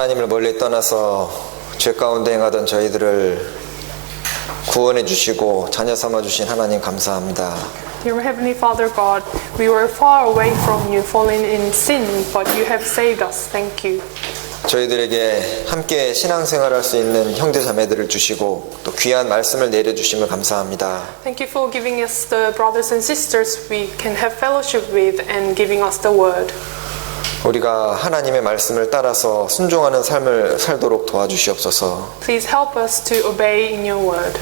하나님을 멀리 떠나서 죄 가운데 행하던 저희들을 구원해 주시고 자녀 삼아 주신 하나님 감사합니다. Dear Heavenly Father God, we were far away from you, falling in sin, but you have saved us. Thank you. 저희들에게 함께 신앙생활할 수 있는 형제 자매들을 주시고 또 귀한 말씀을 내려주심을 감사합니다. Thank you for giving us the brothers and sisters we can have fellowship with and giving us the word. 우리가 하나님의 말씀을 따라서 순종하는 삶을 살도록 도와주시옵소서. Please help us to obey in your word.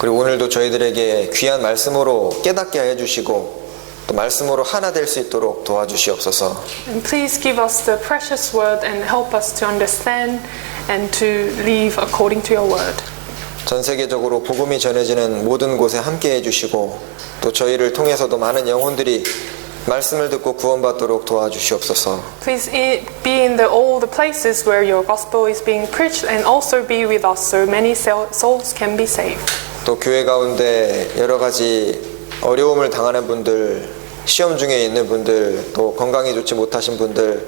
그리고 오늘도 저희들에게 귀한 말씀으로 깨닫게 해 주시고 또 말씀으로 하나 될 수 있도록 도와주시옵소서. And please give us the precious word and help us to understand and to live according to your word. 전 세계적으로 복음이 전해지는 모든 곳에 함께 해주시고 또 저희를 통해서도 많은 영혼들이 말씀을 듣고 구원받도록 도와주시옵소서. Please be in all the places where your gospel is being preached and also be with us so many souls can be saved. 또 교회 가운데 여러 가지 어려움을 당하는 분들, 시험 중에 있는 분들, 또 건강이 좋지 못하신 분들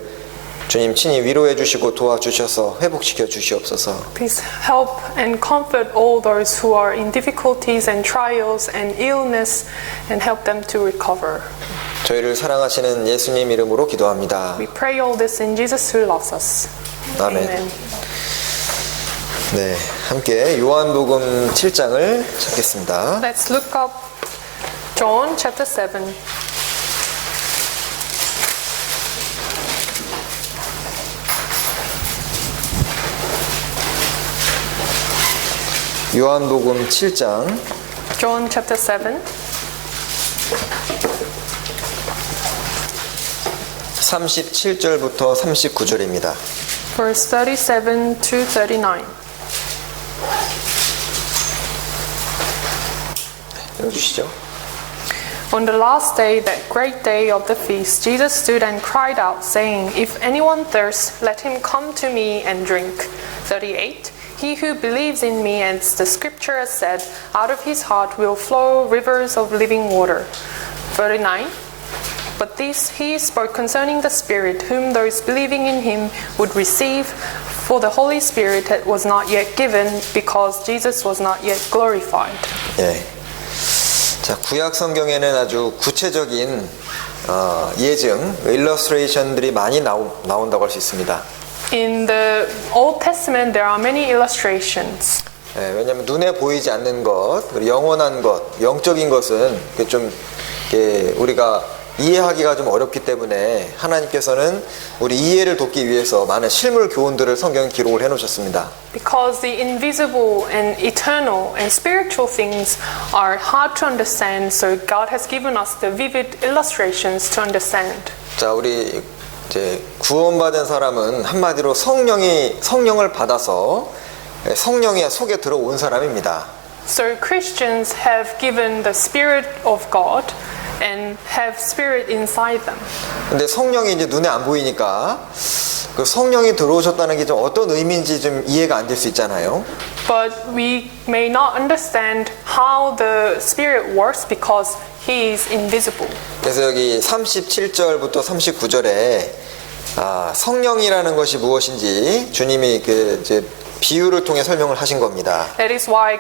주님 친히 위로해 주시고 도와주셔서 회복시켜 주시옵소서. Please help and comfort all those who are in difficulties and trials and illness and help them to recover. 저희를 사랑하시는 예수님 이름으로 기도합니다. We pray all this in Jesus who loves us. 아멘. Amen. 네, 함께 요한복음 7장을 찾겠습니다. Let's look up John chapter 7. 요한복음 7장 John chapter 7. 37절부터 39절입니다. Verse 37 to 39. 읽어주시죠. On the last day, that great day of the feast, Jesus stood and cried out, saying, If anyone thirsts, let him come to me and drink. 38. He who believes in me, as the scripture has said, out of his heart will flow rivers of living water. 39. But this he spoke concerning the Spirit, whom those believing in him would receive, for the Holy Spirit was not yet given, because Jesus was not yet glorified. 예. 자, 구약 성경에는 아주 구체적인 예증, 일러스트레이션들이 많이 나온다고 할 수 있습니다. In the Old Testament, there are many illustrations. 예, 왜냐하면 눈에 보이지 않는 것, 영원한 것, 영적인 것은 좀 우리가 이해하기가 좀 어렵기 때문에 하나님께서는 우리 이해를 돕기 위해서 많은 실물 교훈들을 성경에 기록을 해놓으셨습니다. Because the invisible and eternal and spiritual things are hard to understand, so God has given us the vivid illustrations to understand. 자, 우리 이제 구원받은 사람은 한마디로 성령을 받아서 성령의 속에 들어온 사람입니다. So Christians have given the Spirit of God and have Spirit inside them. 근데 성령이 이제 눈에 안 보이니까 그 성령이 들어오셨다는 게 좀 어떤 의미인지 좀 이해가 안 될 수 있잖아요. But we may not understand how the Spirit works because He is invisible. 그래서 여기 37절부터 39절에 성령이라는 것이 무엇인지 주님이 이제 비유를 통해 설명을 하신 겁니다. That is why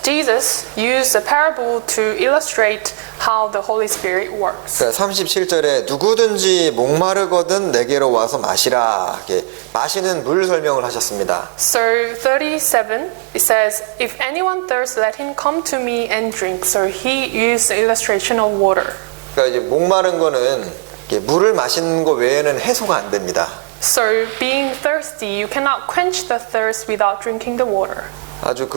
Jesus used a parable to illustrate how the Holy Spirit works. 그러니까 37절에 누구든지 목마르거든 내게로 와서 마시라. 이렇게 마시는 물 설명을 하셨습니다. So 37 it says, If anyone thirsts, let him come to me and drink. So he used the illustration of water. 그러니까 이제 목마른 거는 물을 마시는 거 외에는 해소가 안 됩니다. So being thirsty, you cannot quench the thirst without drinking the water. 아주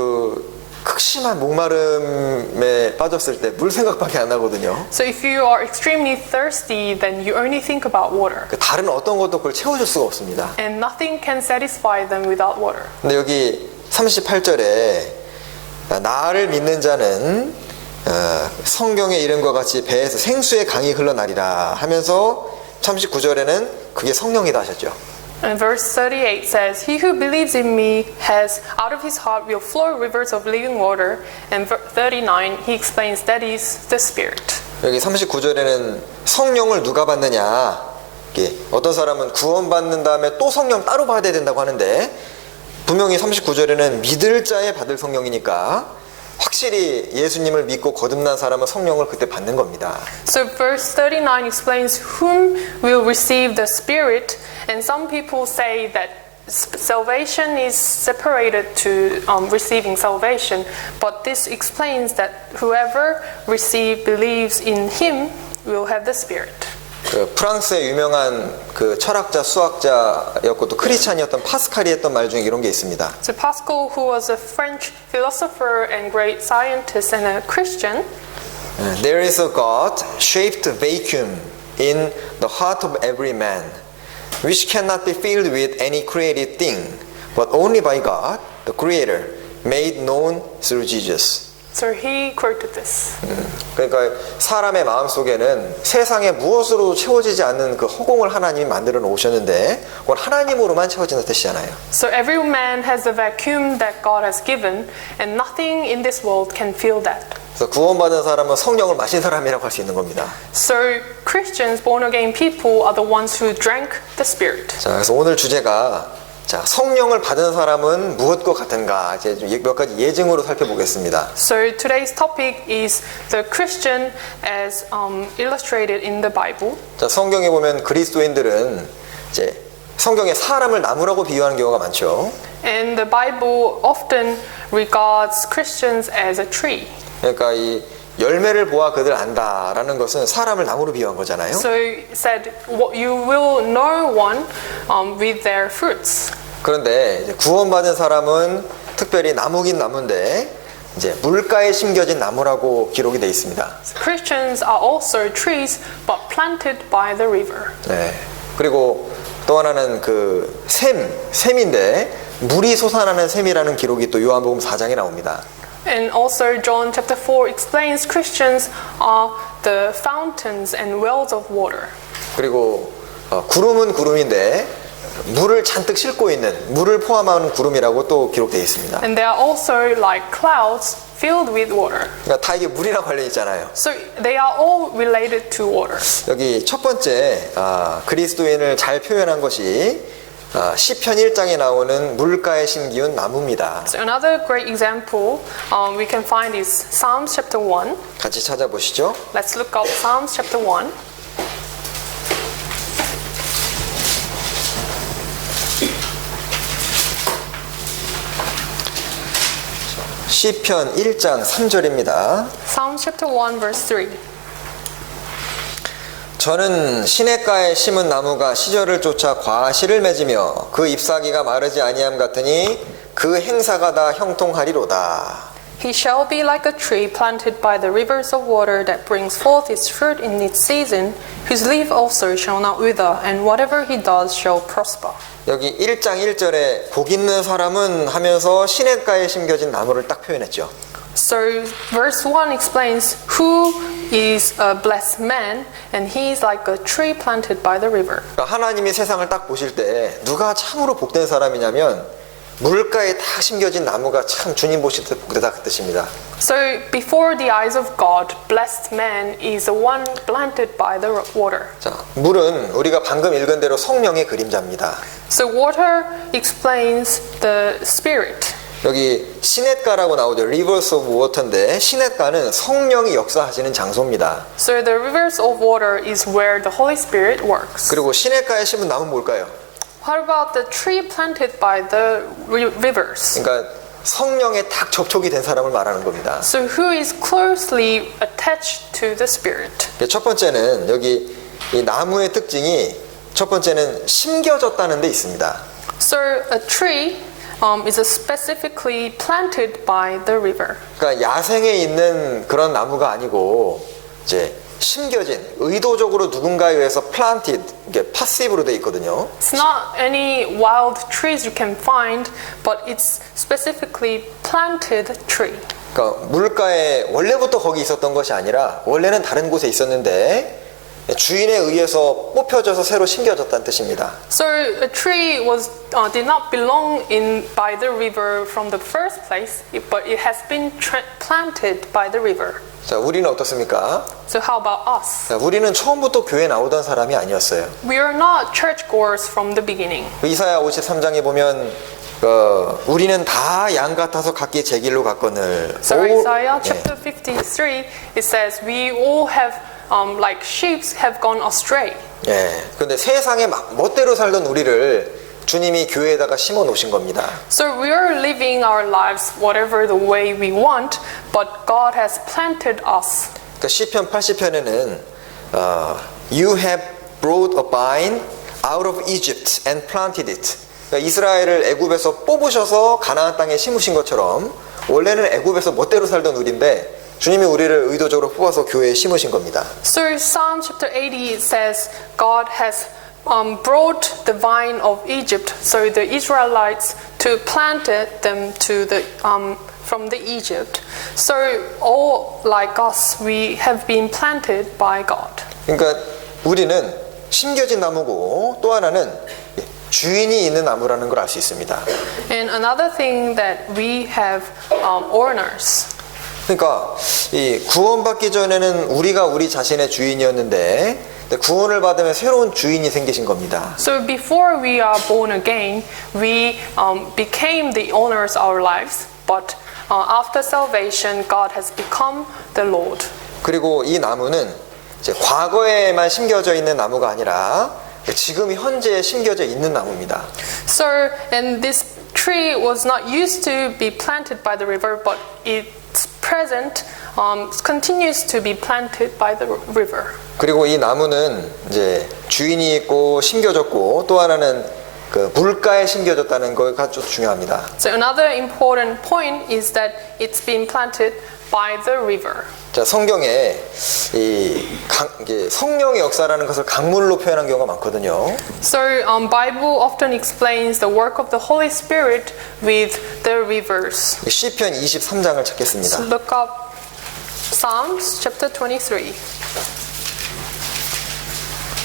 극심한 목마름에 빠졌을 때 물 생각밖에 안 나거든요. So if you are extremely thirsty, then you only think about water. 다른 어떤 것도 그걸 채워줄 수가 없습니다. And nothing can satisfy them without water. 근데 여기 38절에 나를 믿는 자는 성경에 이름과 같이 배에서 생수의 강이 흘러나리라 하면서 39절에는 그게 성령이다 하셨죠. And verse 38 says, He who believes in me has, out of his heart will flow rivers of living water. And 39, he explains that is the Spirit. 여기 39절에는 성령을 누가 받느냐? 어떤 사람은 구원받는 다음에 또 성령 따로 받아야 된다고 하는데 분명히 39절에는 믿을 자에 받을 성령이니까 확실히 예수님을 믿고 거듭난 사람은 성령을 그때 받는 겁니다. So verse 39 explains whom will receive the Spirit, and some people say that salvation is separated to receiving salvation, but this explains that whoever believes in Him will have the Spirit. 그 프랑스의 유명한 그 철학자 수학자였고 또 크리스찬이었던 파스칼이 했던 말 중에 이런 게 있습니다. So Pascal, who was a French philosopher and great scientist and a Christian, There is a God-shaped vacuum in the heart of every man, which cannot be filled with any created thing, but only by God, the Creator, made known through Jesus. so he quoted this. 그러니까 사람의 마음 속에는 세상에 무엇으로 채워지지 않는 그 허공을 하나님이 만들어 놓으셨는데 그건 하나님으로만 채워진다는 뜻이잖아요. So every man has a vacuum that God has given, and nothing in this world can fill that. 그래서 구원받은 사람은 성령을 마신 사람이라고 할 수 있는 겁니다. So Christians, born again people, are the ones who drank the Spirit. 자, 그래서 오늘 주제가 자, 성령을 받은 사람은 무엇과 같은가? 이제 몇 가지 예증으로 살펴보겠습니다. So today's topic is the Christian as illustrated in the Bible. 자, 성경에 보면 그리스도인들은 이제 성경에 사람을 나무라고 비유하는 경우가 많죠. And the Bible often regards Christians as a tree. 그러니까 이 열매를 보아 그들 안다라는 것은 사람을 나무로 비유한 거잖아요. So it said, you will know one with their fruits. 그런데 이제 구원받은 사람은 특별히 나무긴 나무인데 이제 물가에 심겨진 나무라고 기록이 돼 있습니다. Christians are also trees, but planted by the river. 네. 그리고 또 하나는 그 샘인데 물이 솟아나는 샘이라는 기록이 또 요한복음 4장에 나옵니다. And also John chapter 4 explains Christians are the fountains and wells of water. 그리고 구름은 구름인데 물을 잔뜩 싣고 있는 물을 포함하는 구름이라고 또 기록되어 있습니다. And they are also like clouds filled with water. 그러니까 다 이게 물이랑 관련이 있잖아요. So they are all related to water. 여기 첫 번째 그리스도인을 잘 표현한 것이 시편 1장에 나오는 물가에 심기운 나무입니다. So another great example we can find is Psalms chapter 1. 같이 찾아보시죠. Let's look up Psalms chapter 1. 시편 1장 3절입니다. Psalms chapter 1 verse 3. 저는 시냇가에 심은 나무가 시절을 쫓아 과실을 맺으며 그 잎사귀가 마르지 아니함 같으니 그 행사가 다 형통하리로다. He shall be like a tree planted by the rivers of water that brings forth its fruit in its season, whose leaf also shall not wither, and whatever he does shall prosper. 여기 1장 1절에 복 있는 사람은 하면서 시냇가에 심겨진 나무를 딱 표현했죠. So verse 1 explains who is a blessed man, and he is like a tree planted by the river. 그러니까 하나님이 세상을 딱 보실 때 누가 참으로 복된 사람이냐면 물가에 딱 심겨진 나무가 참 주님 보실 때 복되다 그 뜻입니다. So before the eyes of God, blessed man is the one planted by the water. 자, 물은 우리가 방금 읽은 대로 성령의 그림자입니다. So water explains the spirit. 여기 시냇가라고 나오죠. Rivers of Water인데 시냇가는 성령이 역사하시는 장소입니다. So the rivers of water is where the Holy Spirit works. 그리고 시냇가에 심은 나무는 뭘까요? What about the tree planted by the rivers? 그러니까 성령에 딱 접촉이 된 사람을 말하는 겁니다. So who is closely attached to the Spirit? 첫 번째는 여기 이 나무의 특징이 첫 번째는 심겨졌다는 데 있습니다. So a tree is specifically planted by the river. 그러니까 야생에 있는 그런 나무가 아니고 이제 심겨진 의도적으로 누군가에 의해서 planted 이게 passive로 돼 있거든요. It's not any wild trees you can find, but it's specifically planted tree. 그러니까 물가에 원래부터 거기 있었던 것이 아니라 원래는 다른 곳에 있었는데 주인에 의해서 뽑혀져서 새로 심겨졌다는 뜻입니다. So a tree did not belong by the river from the first place, but it has been planted by the river. 자, 우리는 어떻습니까? So how about us? 자, 우리는 처음부터 교회 나오던 사람이 아니었어요. We are not churchgoers from the beginning. 이사야 53장에 보면 우리는 다 양 같아서 각기 제 길로 갔거늘. So Isaiah chapter 53, it says we all have like sheep have gone astray. 예. 근데 세상에 멋대로 살던 우리를 주님이 교회에다가 심어 놓으신 겁니다. So we are living our lives whatever the way we want, but God has planted us. 그러니까 시편 80편에는 You have brought a vine out of Egypt and planted it. 그러니까 이스라엘을 애굽에서 뽑으셔서 가나안 땅에 심으신 것처럼 원래는 애굽에서 멋대로 살던 우리인데 주님이 우리를 의도적으로 뽑아서 교회에 심으신 겁니다. So Psalm chapter 80 it says God has brought the vine of Egypt, so the Israelites to planted them to the from the Egypt. So all like us, we have been planted by God. 그러니까 우리는 심겨진 나무고 또 하나는 주인이 있는 나무라는 걸 알 수 있습니다. And another thing that we have owners. 그러니까 이 구원받기 전에는 우리가 우리 자신의 주인이었는데 구원을 받으면 새로운 주인이 생기신 겁니다. So before we are born again, we became the owners of our lives, but after salvation, God has become the Lord. 그리고 이 나무는 이제 과거에만 심겨져 있는 나무가 아니라 지금 현재에 심겨져 있는 나무입니다. So, and this tree was not used to be planted by the river, but its present continues to be planted by the river. 그리고 이 나무는 이제 주인이 있고 심겨졌고 또 하나는 그 물가에 심겨졌다는 거가 좀 중요합니다. So another important point is that it's been planted by the river. 자, 성경에 이게 성령의 역사라는 것을 강물로 표현한 경우가 많거든요. So Bible often explains the work of the Holy Spirit with the rivers. 시편 23장을 찾겠습니다. So look up Psalms chapter 23.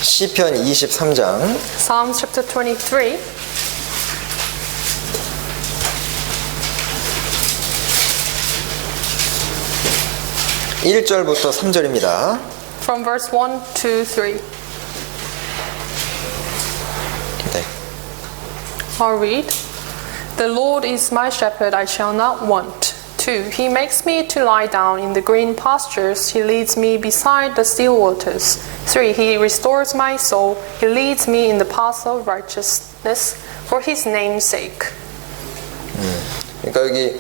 시편 23장 Psalms chapter 23. 일 1절부터 3절입니다. From verse 1 to 3. 네. I'll read. The Lord is my shepherd, I shall not want. 2. He makes me to lie down in the green pastures. He leads me beside the still waters. 3. He restores my soul. He leads me in the paths of righteousness for his name's sake. 그러니까 여기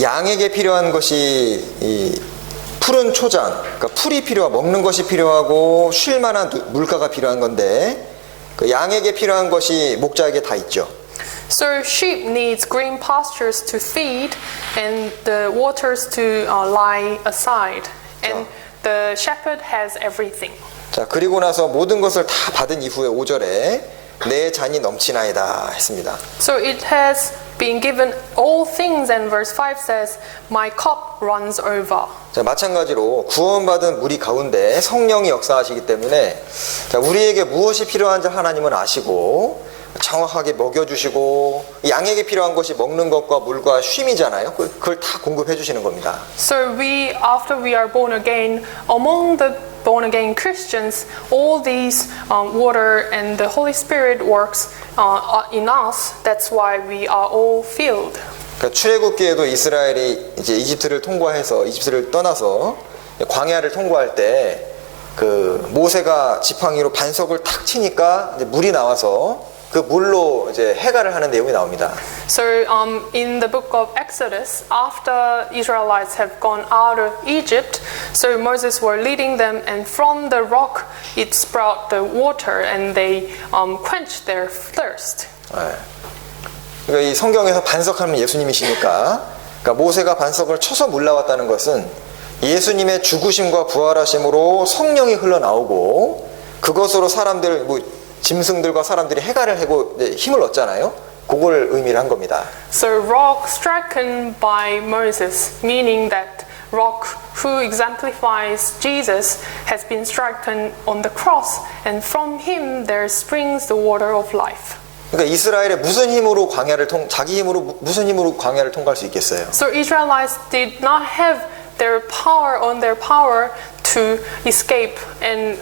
양에게 필요한 것이 이 푸른 초장, 그러니까 풀이 필요하고 먹는 것이 필요하고 쉴 만한 물가가 필요한 건데 그 양에게 필요한 것이 목자에게 다 있죠. So sheep needs green pastures to feed and the waters to lie aside. And the shepherd has everything. 자, 그리고 나서 모든 것을 다 받은 이후에 5절에 내 잔이 넘치나이다 했습니다. So it has been given all things, and verse 5 says, my cup runs over. 자, 마찬가지로 구원받은 우리 가운데 성령이 역사하시기 때문에 자, 우리에게 무엇이 필요한지 하나님은 아시고 정확하게 먹여주시고 양에게 필요한 것이 먹는 것과 물과 쉼이잖아요. 그걸 다 공급해 주시는 겁니다. So we, after we are born again, among the born again Christians, all these water and the Holy Spirit works in us. That's why we are all filled. 그러니까 출애굽기에도 이스라엘이 이제 이집트를 통과해서 이집트를 떠나서 광야를 통과할 때 그 모세가 지팡이로 반석을 탁 치니까 이제 물이 나와서 그 물로 이제 해갈을 하는 내용이 나옵니다. So in the book of Exodus, after Israelites have gone out of Egypt, so Moses were leading them, and from the rock it sprout the water, and they quenched their thirst. 네. 그러니까 이 성경에서 반석하면 예수님이시니까, 그러니까 모세가 반석을 쳐서 물 나왔다는 것은 예수님의 죽으심과 부활하심으로 성령이 흘러나오고 그것으로 사람들 짐승들과 사람들이 해갈을 하고 힘을 얻잖아요. 그걸 의미를 한 겁니다. So rock stricken by Moses, meaning that rock who exemplifies Jesus has been stricken on the cross, and from him there springs the water of life. 그러니까 이스라엘의 무슨 힘으로 자기 힘으로 무슨 힘으로 광야를 통과할 수 있겠어요? So Israelites did not have their power to escape and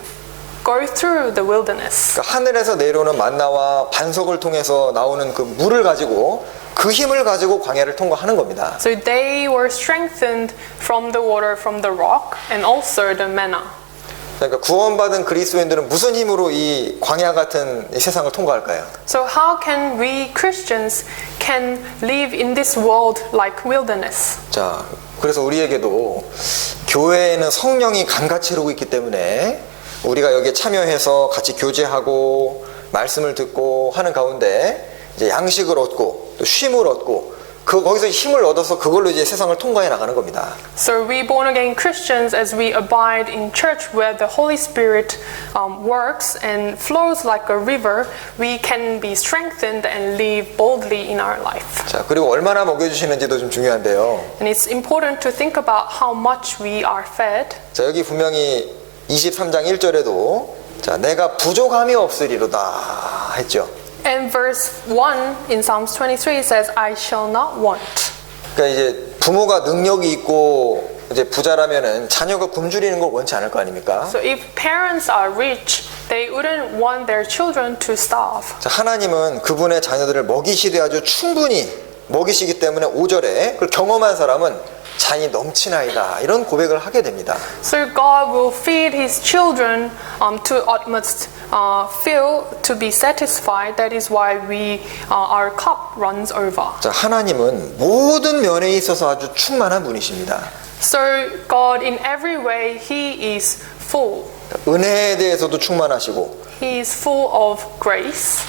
go through the wilderness. 그러니까 하늘에서 내려오는 만나와 반석을 통해서 나오는 그 물을 가지고 그 힘을 가지고 광야를 통과하는 겁니다. So they were strengthened from the water from the rock and also the manna. 그러니까 구원받은 그리스도인들은 무슨 힘으로 이 광야 같은 이 세상을 통과할까요? So how can we Christians can live in this world like wilderness? 자, 그래서 우리에게도 교회에는 성령이 강같이 흐르고 있기 때문에 우리가 여기에 참여해서 같이 교제하고 말씀을 듣고 하는 가운데 이제 양식을 얻고 또 쉼을 얻고 거기서 힘을 얻어서 그걸로 이제 세상을 통과해 나가는 겁니다. So we born again Christians, as we abide in church where the Holy Spirit works and flows like a river, we can be strengthened and live boldly in our life. 자, 그리고 얼마나 먹여주시는지도 좀 중요한데요. And it's important to think about how much we are fed. 자, 여기 분명히 23장 1절에도 자, 내가 부족함이 없으리로다 했죠. And verse 1 in Psalms 23 says, I shall not want. 그러니까 이제 부모가 능력이 있고 이제 부자라면은 자녀가 굶주리는 걸 원치 않을 거 아닙니까? So if parents are rich, they wouldn't want their children to starve. 자, 하나님은 그분의 자녀들을 먹이시되 아주 충분히 먹이시기 때문에 5절에 그걸 경험한 사람은 잔이 넘치나이다 이런 고백을 하게 됩니다. So God will feed His children to utmost fill to be satisfied. That is why our cup runs over. 자, 하나님은 모든 면에 있어서 아주 충만한 분이십니다. So God, in every way, He is full. 은혜에 대해서도 충만하시고 He is full of grace,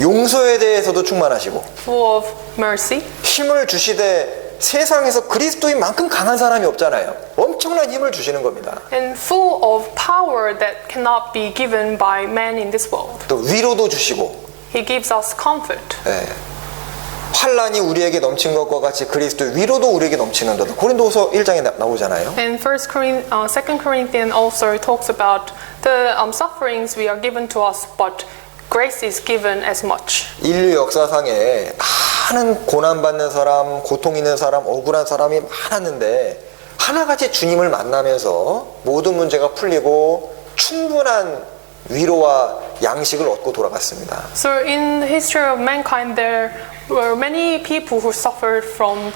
용서에 대해서도 충만하시고 full of mercy. 힘을 주시되 세상에서 그리스도인만큼 강한 사람이 없잖아요. 엄청난 힘을 주시는 겁니다. And full of power that cannot be given by man in this world. 또 위로도 주시고 He gives us comfort. 예. 환란이 우리에게 넘친 것과 같이 그리스도의 위로도 우리에게 넘치는도다. 고린도서 1장에 나오잖아요. And 2 Corinthians also talks about the sufferings we are given to us, but grace is given as much. 인류 역사상에 많은 고난받는 사람, 고통 있는 사람, 억울한 사람이 많았는데 하나같이 주님을 만나면서 모든 문제가 풀리고 충분한 위로와 양식을 얻고 돌아갔습니다. So in the history of mankind, there were many people who suffered from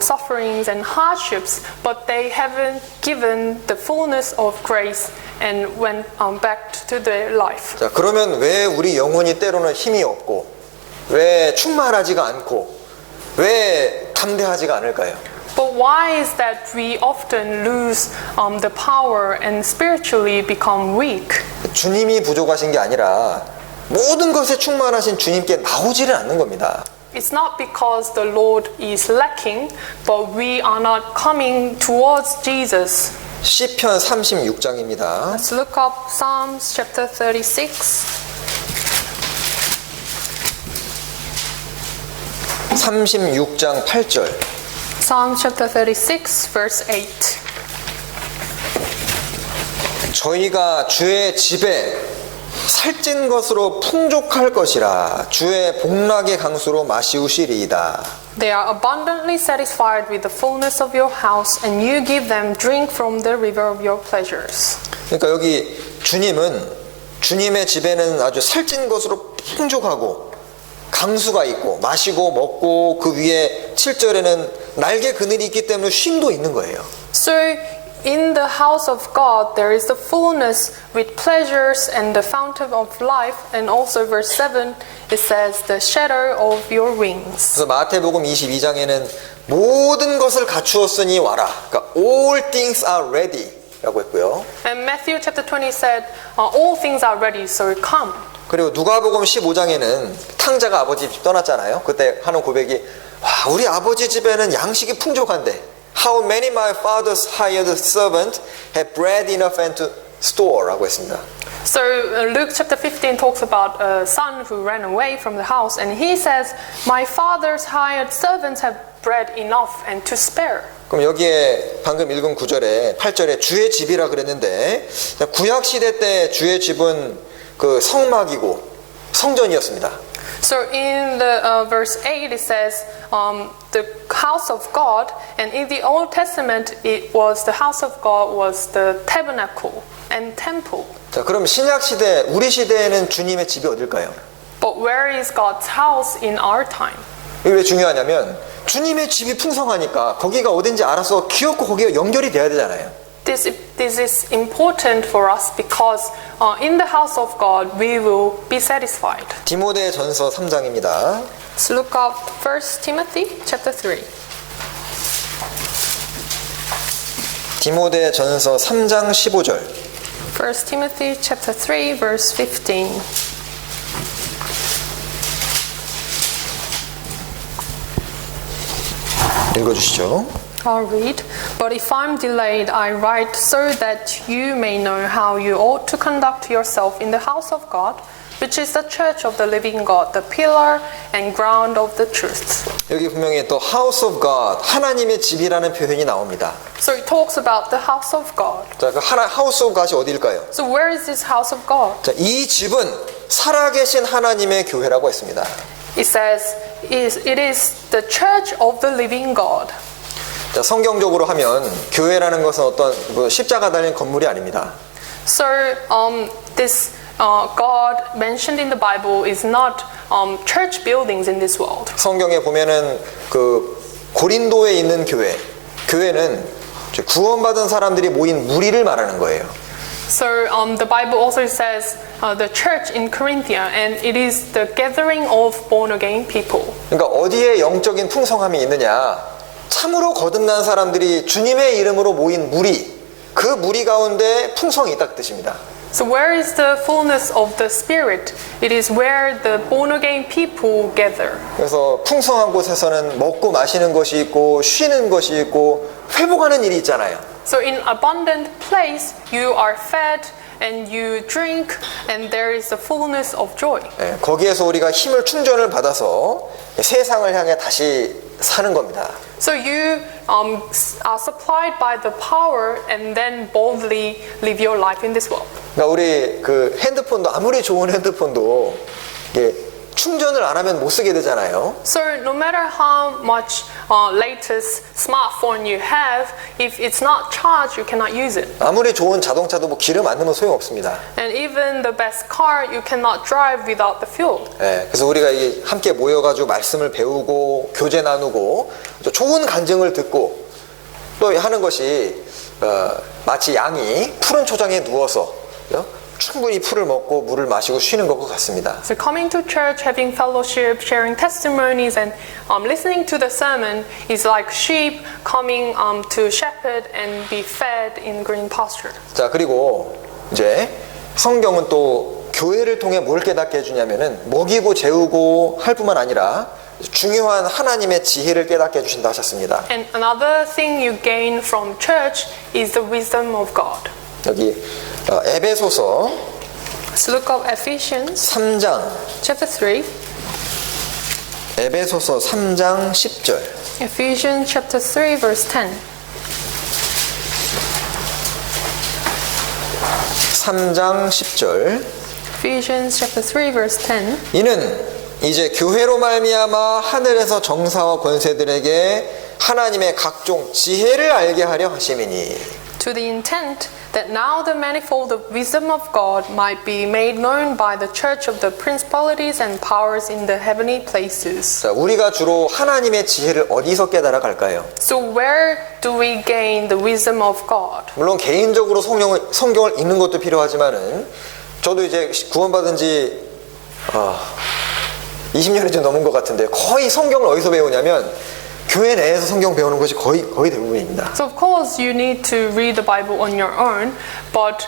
sufferings and hardships, but they haven't given the fullness of grace and went back to their life. 자, 그러면 왜 우리 영혼이 때로는 힘이 없고 왜 충만하지가 않고 왜 담대하지가 않을까요? But why is that we often lose the power and spiritually become weak? 주님이 부족하신 게 아니라 모든 것에 충만하신 주님께 나오지를 않는 겁니다. It's not because the Lord is lacking, but we are not coming towards Jesus. 시편 36장입니다. Let's look up Psalms chapter 36. 36장 8절. Psalm chapter 36, verse 8. 저희가 주의 집에 살찐 것으로 풍족할 것이라 주의 복락의 강수로 마시우시리이다. They are abundantly satisfied with the fullness of your house, and you give them drink from the river of your pleasures. 그러니까 여기 주님은 주님의 집에는 아주 살찐 것으로 풍족하고 강수가 있고 마시고 먹고 그 위에 7절에는 날개 그늘이 있기 때문에 쉼도 있는 거예요. So in the house of God there is the fullness with pleasures and the fountain of life, and also verse 7 it says the shadow of your wings. 그래서 마태복음 22장에는 모든 것을 갖추었으니 와라. 그러니까 all things are ready 라고 했고요. And Matthew chapter 20 said all things are ready, so come. 그리고 누가복음 15장에는 탕자가 아버지 집 떠났잖아요. 그때 하는 고백이 와, 우리 아버지 집에는 양식이 풍족한데 How many my father's hired servant have bread enough and to store 라고 했습니다. So Luke chapter 15 talks about a son who ran away from the house, and he says, my father's hired servants have bread enough and to spare. 그럼 여기에 방금 읽은 9절에 8절에 주의 집이라 그랬는데 구약 시대 때 주의 집은 그 성막이고 성전이었습니다. So in the verse 8 it says the house of God, and in the Old Testament it was the house of God was the tabernacle and temple. 자, 그럼 신약 시대 우리 시대에는 주님의 집이 어딜까요? But where is God's house in our time? 이게 왜 중요하냐면 주님의 집이 풍성하니까 거기가 어딘지 알아서 기억고 거기가 연결이 돼야 되잖아요. This is important for us because in the house of God we will be satisfied. 디모데 전서 3장입니다. Let's look up 1 Timothy chapter 3. 디모데 전서 3장 15절. 1 Timothy chapter 3 verse 15. 읽어주시죠. I'll read. But if I'm delayed, I write so that you may know how you ought to conduct yourself in the house of God, which is the church of the living God, the pillar and ground of the truth. 여기 분명히 또 House of God, 하나님의 집이라는 표현이 나옵니다. So it talks about the house of God. 자, 그 House of God이 어디일까요? So where is this house of God? 자, 이 집은 살아계신 하나님의 교회라고 했습니다. It says, it is the church of the living God. 자, 성경적으로 하면 교회라는 것은 어떤 십자가 달린 건물이 아닙니다. So this God mentioned in the Bible is not church buildings in this world. 성경에 보면은 그 고린도에 있는 교회는 구원받은 사람들이 모인 무리를 말하는 거예요. So the Bible also says the church in Corinthia, and it is the gathering of born again people. 그러니까 어디에 영적인 풍성함이 있느냐? 참으로 거듭난 사람들이 주님의 이름으로 모인 무리, 그 무리 가운데 풍성이 있다 그 뜻입니다. So where is the fullness of the Spirit? It is where the born again people gather. 그래서 풍성한 곳에서는 먹고 마시는 것이 있고 쉬는 것이 있고 회복하는 일이 있잖아요. So in abundant place you are fed and you drink, and there is the fullness of joy. 네, 거기에서 우리가 힘을 충전을 받아서 세상을 향해 다시 사는 겁니다. So you are supplied by the power and then boldly live your life in this world. 그러니까 우리 그 핸드폰도 아무리 좋은 핸드폰도 이게 충전을 안 하면 못 쓰게 되잖아요. So no matter how much latest smartphone you have, if it's not charged, you cannot use it. 아무리 좋은 자동차도 뭐 기름 안 넣으면 소용없습니다. And even the best car, you cannot drive without the fuel. 네, 그래서 우리가 이게 함께 모여가지고 말씀을 배우고 교제 나누고 또 좋은 간증을 듣고 또 하는 것이 마치 양이 푸른 초장에 누워서 충분히 풀을 먹고 물을 마시고 쉬는 것과 같습니다. So coming to church, having fellowship, sharing testimonies, and listening to the sermon is like sheep coming to shepherd and be fed in green pasture. 자, 그리고 이제 성경은 또 교회를 통해 뭘 깨닫게 해주냐면은 먹이고 재우고 할 뿐만 아니라 중요한 하나님의 지혜를 깨닫게 해주신다 하셨습니다. And another thing you gain from church is the wisdom of God. 여기 에베소서 Let's look up Ephesians 3장 chapter 3. 에베소서 3장 10절 Ephesians chapter 3 verse 10. 3장 10절 Ephesians chapter 3 verse 10. 이는 이제 교회로 말미암아 하늘에서 정사와 권세들에게 하나님의 각종 지혜를 알게 하려 하심이니 To the intent that now the manifold of wisdom of God might be made known by the church of the principalities and powers in the heavenly places. 자, 우리가 주로 하나님의 지혜를 어디서 깨달아 갈까요? So where do we gain the wisdom of God? 물론 개인적으로 성경을 읽는 것도 필요하지만은 저도 이제 구원받은 지 20년이 좀 넘은 것 같은데 거의 성경을 어디서 배우냐면 교회 내에서 성경 배우는 것이 거의 대부분입니다. So of course you need to read the Bible on your own, but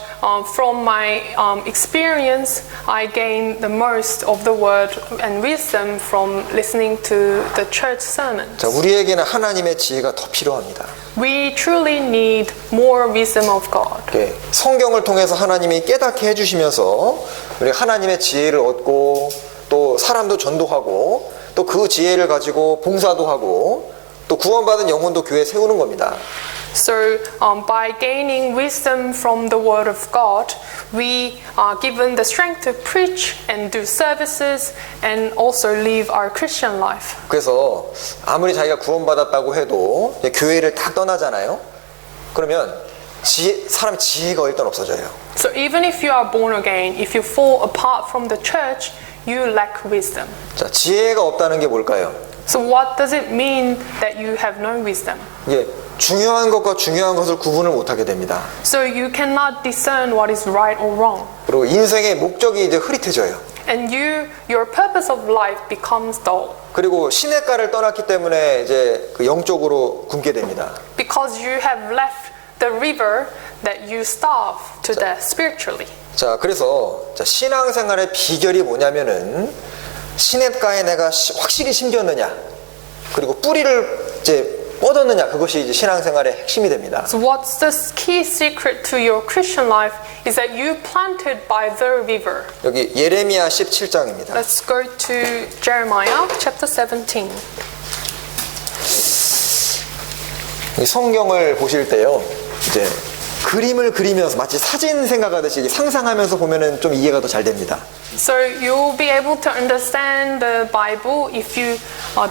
from my experience, I gain the most of the word and wisdom from listening to the church sermons. 자, 우리에게는 하나님의 지혜가 더 필요합니다. We truly need more wisdom of God. 예, 성경을 통해서 하나님이 깨닫게 해주시면서 우리 하나님의 지혜를 얻고 또 사람도 전도하고 또 그 지혜를 가지고 봉사도 하고 또 구원받은 영혼도 교회에 세우는 겁니다. So, by gaining wisdom from the Word of God, we are given the strength to preach and do services and also live our Christian life. 그래서 아무리 자기가 구원받았다고 해도 이제 교회를 딱 떠나잖아요. 그러면 사람 지혜가 일단 없어져요. So, even if you are born again, if you fall apart from the church, you lack wisdom. 자, 지혜가 없다는 게 뭘까요? So, what does it mean that you have no wisdom? 이게 중요한 것과 중요한 것을 구분을 못하게 됩니다. So, you cannot discern what is right or wrong. 그리고 인생의 목적이 이제 흐릿해져요. And your purpose of life becomes dull. 그리고 시냇가를 떠났기 때문에 이제 그 영적으로 굶게 됩니다. Because you have left the river that you starve to death spiritually. 자, 그래서 신앙생활의 비결이 뭐냐면은 시냇가에 내가 확실히 심겼느냐, 그리고 뿌리를 이제 뻗었느냐, 그것이 이제 신앙생활의 핵심이 됩니다. So what's the key secret to your Christian life is that you planted by the river. 여기 예레미야 17장입니다. Let's go to Jeremiah chapter 17. 이 성경을 보실 때요, 이제 그림을 그리면서 마치 사진 생각하듯이 상상하면서 보면은 좀 이해가 더 잘 됩니다. So you'll be able to understand the Bible if you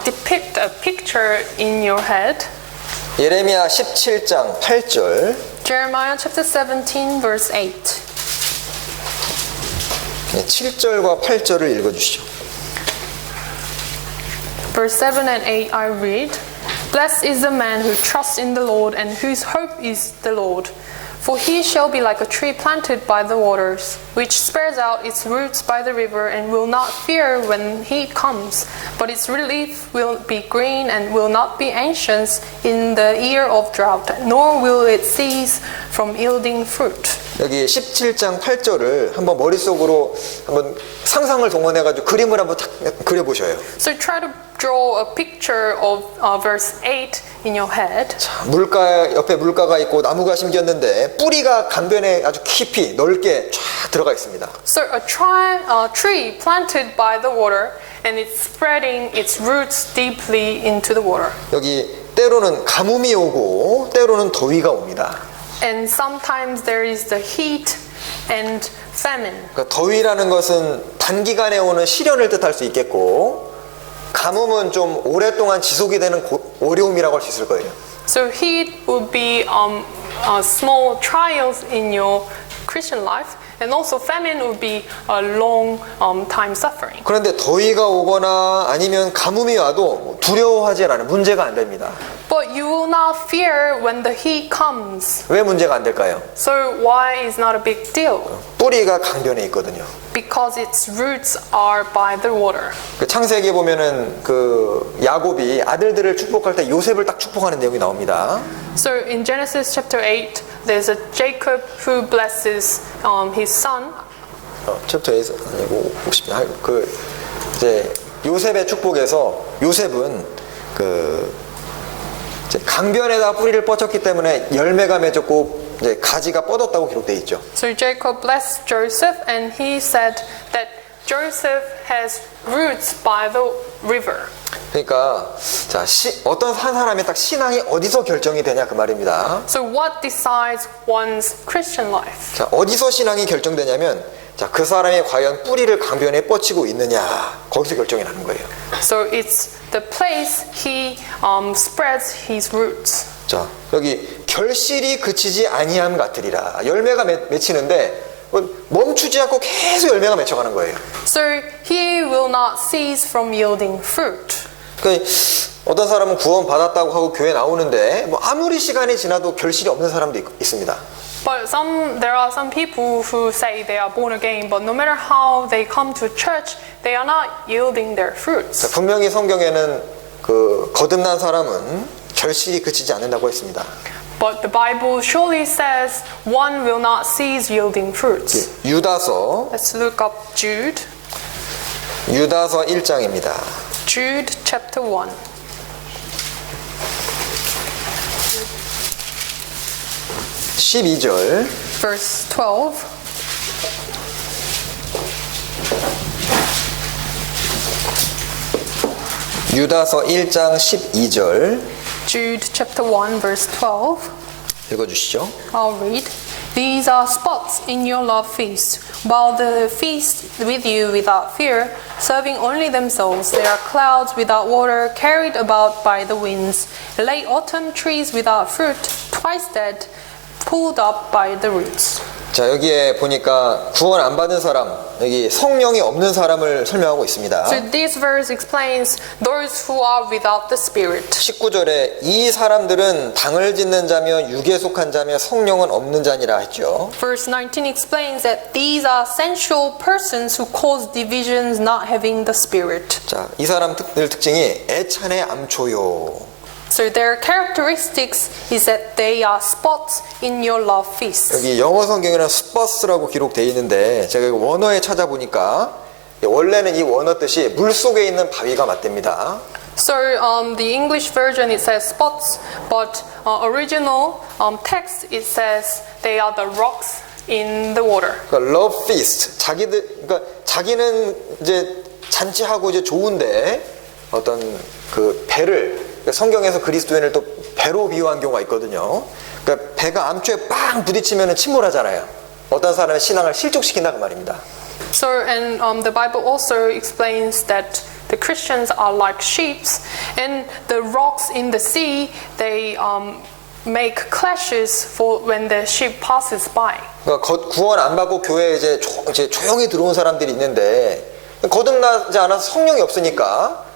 depict a picture in your head. 예레미야 17장 8절. Jeremiah chapter 17 verse 8. 7절과 8절을 읽어주시죠. Verse 7 and 8 I read, Blessed is the man who trusts in the Lord and whose hope is the Lord. For he shall be like a tree planted by the waters, which spreads out its roots by the river and will not fear when heat comes, but its leaf will be green and will not be anxious in the year of drought, nor will it cease from yielding fruit. 여기 17장 8절을 한번 머릿속으로 한번 상상을 동원해가지고 그림을 한번 탁 그려보셔요. So try to draw a picture of verse 8 in your head. 자, 물가 옆에 물가가 있고 나무가 심겼는데 뿌리가 강변에 아주 깊이 넓게 쫙 들어가 있습니다. So a tree planted by the water and it's spreading its roots deeply into the water. 여기 때로는 가뭄이 오고 때로는 더위가 옵니다. And sometimes there is the heat and famine. 그러니까 더위라는 것은 단기간에 오는 시련을 뜻할 수 있겠고, 가뭄은 좀 오랫동안 지속이 되는 어려움이라고 할 수 있을 거예요. So heat will be small trials in your Christian life, and also famine will be a long time suffering. 그런데 더위가 오거나 아니면 가뭄이 와도 두려워하지 않아요. 문제가 안 됩니다. But you will not fear when the heat comes. 왜 문제가 안 될까요? So why is not a big deal? 뿌리가 강변에 있거든요. Because its roots are by the water. 그 창세기에 보면은 그 야곱이 아들들을 축복할 때 요셉을 딱 축복하는 내용이 나옵니다. So in Genesis chapter 8, there's a Jacob who blesses his son. 챕터에서 아니고 50년 그 이제 요셉의 축복에서 요셉은 그 이제 강변에다 뿌리를 뻗쳤기 때문에 열매가 맺었고 이제 가지가 뻗었다고 기록되어 있죠. So Jacob blessed Joseph, and he said that Joseph has roots by the river. 그러니까 자 어떤 한 사람의 딱 신앙이 어디서 결정이 되냐 그 말입니다. So what decides one's Christian life? 자 어디서 신앙이 결정되냐면 자 그 사람이 과연 뿌리를 강변에 뻗치고 있느냐 거기서 결정이 나는 거예요. So it's the place he spreads his roots. 자 여기 결실이 그치지 아니함 같으리라. 열매가 맺히는데 멈추지 않고 계속 열매가 맺혀가는 거예요. So he will not cease from yielding fruit. 그러니까 어떤 사람은 구원 받았다고 하고 교회 나오는데 뭐 아무리 시간이 지나도 결실이 없는 사람도 있습니다. But there are some people who say they are born again, but no matter how they come to church, they are not yielding their fruits. 자, 분명히 성경에는 그 거듭난 사람은 결실이 그치지 않는다고 했습니다. But the Bible surely says one will not cease yielding fruits. 유다서 Let's look up Jude. 유다서 1장입니다. Jude chapter 1. Verse 12. 유다서 1장 12절 Jude chapter 1 verse 12. 읽어주시죠. I'll read. These are spots in your love feast. While they feast with you without fear, serving only themselves, they are clouds without water, carried about by the winds, late autumn trees without fruit, twice dead, pulled up by the roots. 자, 여기에 보니까 구원 안 받은 사람, 여기 성령이 없는 사람을 설명하고 있습니다. So this verse explains those who are without the Spirit. 19절에 이 사람들은 당을 짓는 자며 육에 속한 자며 성령은 없는 자니라 했죠. Verse 19 explains that these are sensual persons who cause divisions not having the Spirit. 자, 이 사람들 특징이 애찬의 암초요. So their characteristics is that they are spots in your love feast. 여기 영어 성경에는 스퍼스라고 기록되어 있는데 제가 원어에 찾아보니까 원래는 이 원어 뜻이 물 속에 있는 바위가 맞답니다. So the English version it says spots, but original text it says they are the rocks in the water. 그러니까 love feast, 그러니까 자기는 이제 잔치하고 이제 좋은데 어떤 그 배를 성경에서 그리스도인을 또 배로 비유한 경우가 있거든요. 그러니까 배가 암초에 빵 부딪히면 침몰하잖아요. 어떤 사람의 신앙을 실족시킨다 그 말입니다. So and the Bible also explains that the Christians are like sheeps, and the rocks in the sea they make clashes for when the ship passes by. 그러니까 구원 안 받고 교회에 이제 조용히 들어온 사람들이 있는데 거듭나지 않아서 성령이 없으니까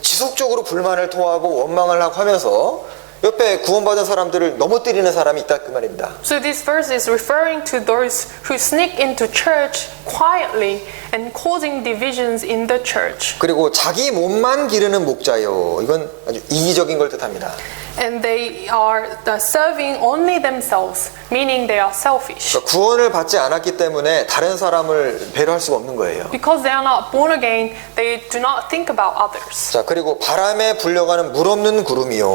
지속적으로 불만을 토하고 원망을 하고 하면서 옆에 구원받은 사람들을 넘어뜨리는 사람이 있다 그 말입니다. So this verse is referring to those who sneak into church quietly and causing divisions in the church. 그리고 자기 몸만 기르는 목자요. 이건 아주 이기적인 걸 뜻합니다. And they are serving only themselves, meaning they are selfish. 그러니까 구원을 받지 않았기 때문에 다른 사람을 배려할 수가 없는 거예요. Because they are not born again, they do not think about others. 자, 그리고 바람에 불려가는 물 없는 구름이요.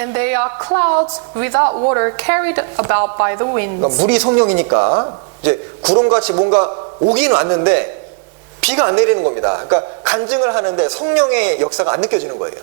And they are clouds without water carried about by the winds. 그러니까 물이 성령이니까 이제 구름같이 뭔가 오긴 왔는데 비가 안 내리는 겁니다. 그러니까 간증을 하는데 성령의 역사가 안 느껴지는 거예요.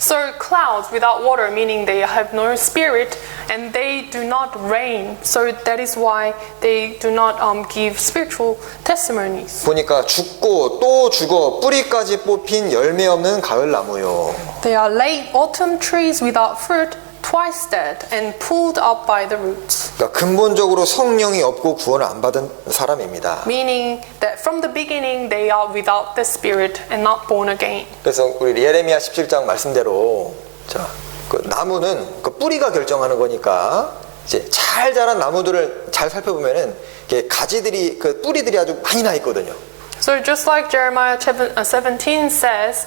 So clouds without water, meaning they have no spirit and they do not rain. So that is why they do not give spiritual testimonies. 보니까 죽고 또 죽어 뿌리까지 뽑힌 열매 없는 가을 나무요. They are late autumn trees without fruit, twice dead and pulled up by the roots. 그러니까 근본적으로 성령이 없고 구원을 안 받은 사람입니다. Meaning that from the beginning they are without the spirit and not born again. 그래서 우리 예레미야 17장 말씀대로 자, 그 나무는 그 뿌리가 결정하는 거니까 이제 잘 자란 나무들을 잘 살펴보면은 이게 가지들이 그 뿌리들이 아주 많이 나 있거든요. So just like Jeremiah 17 says,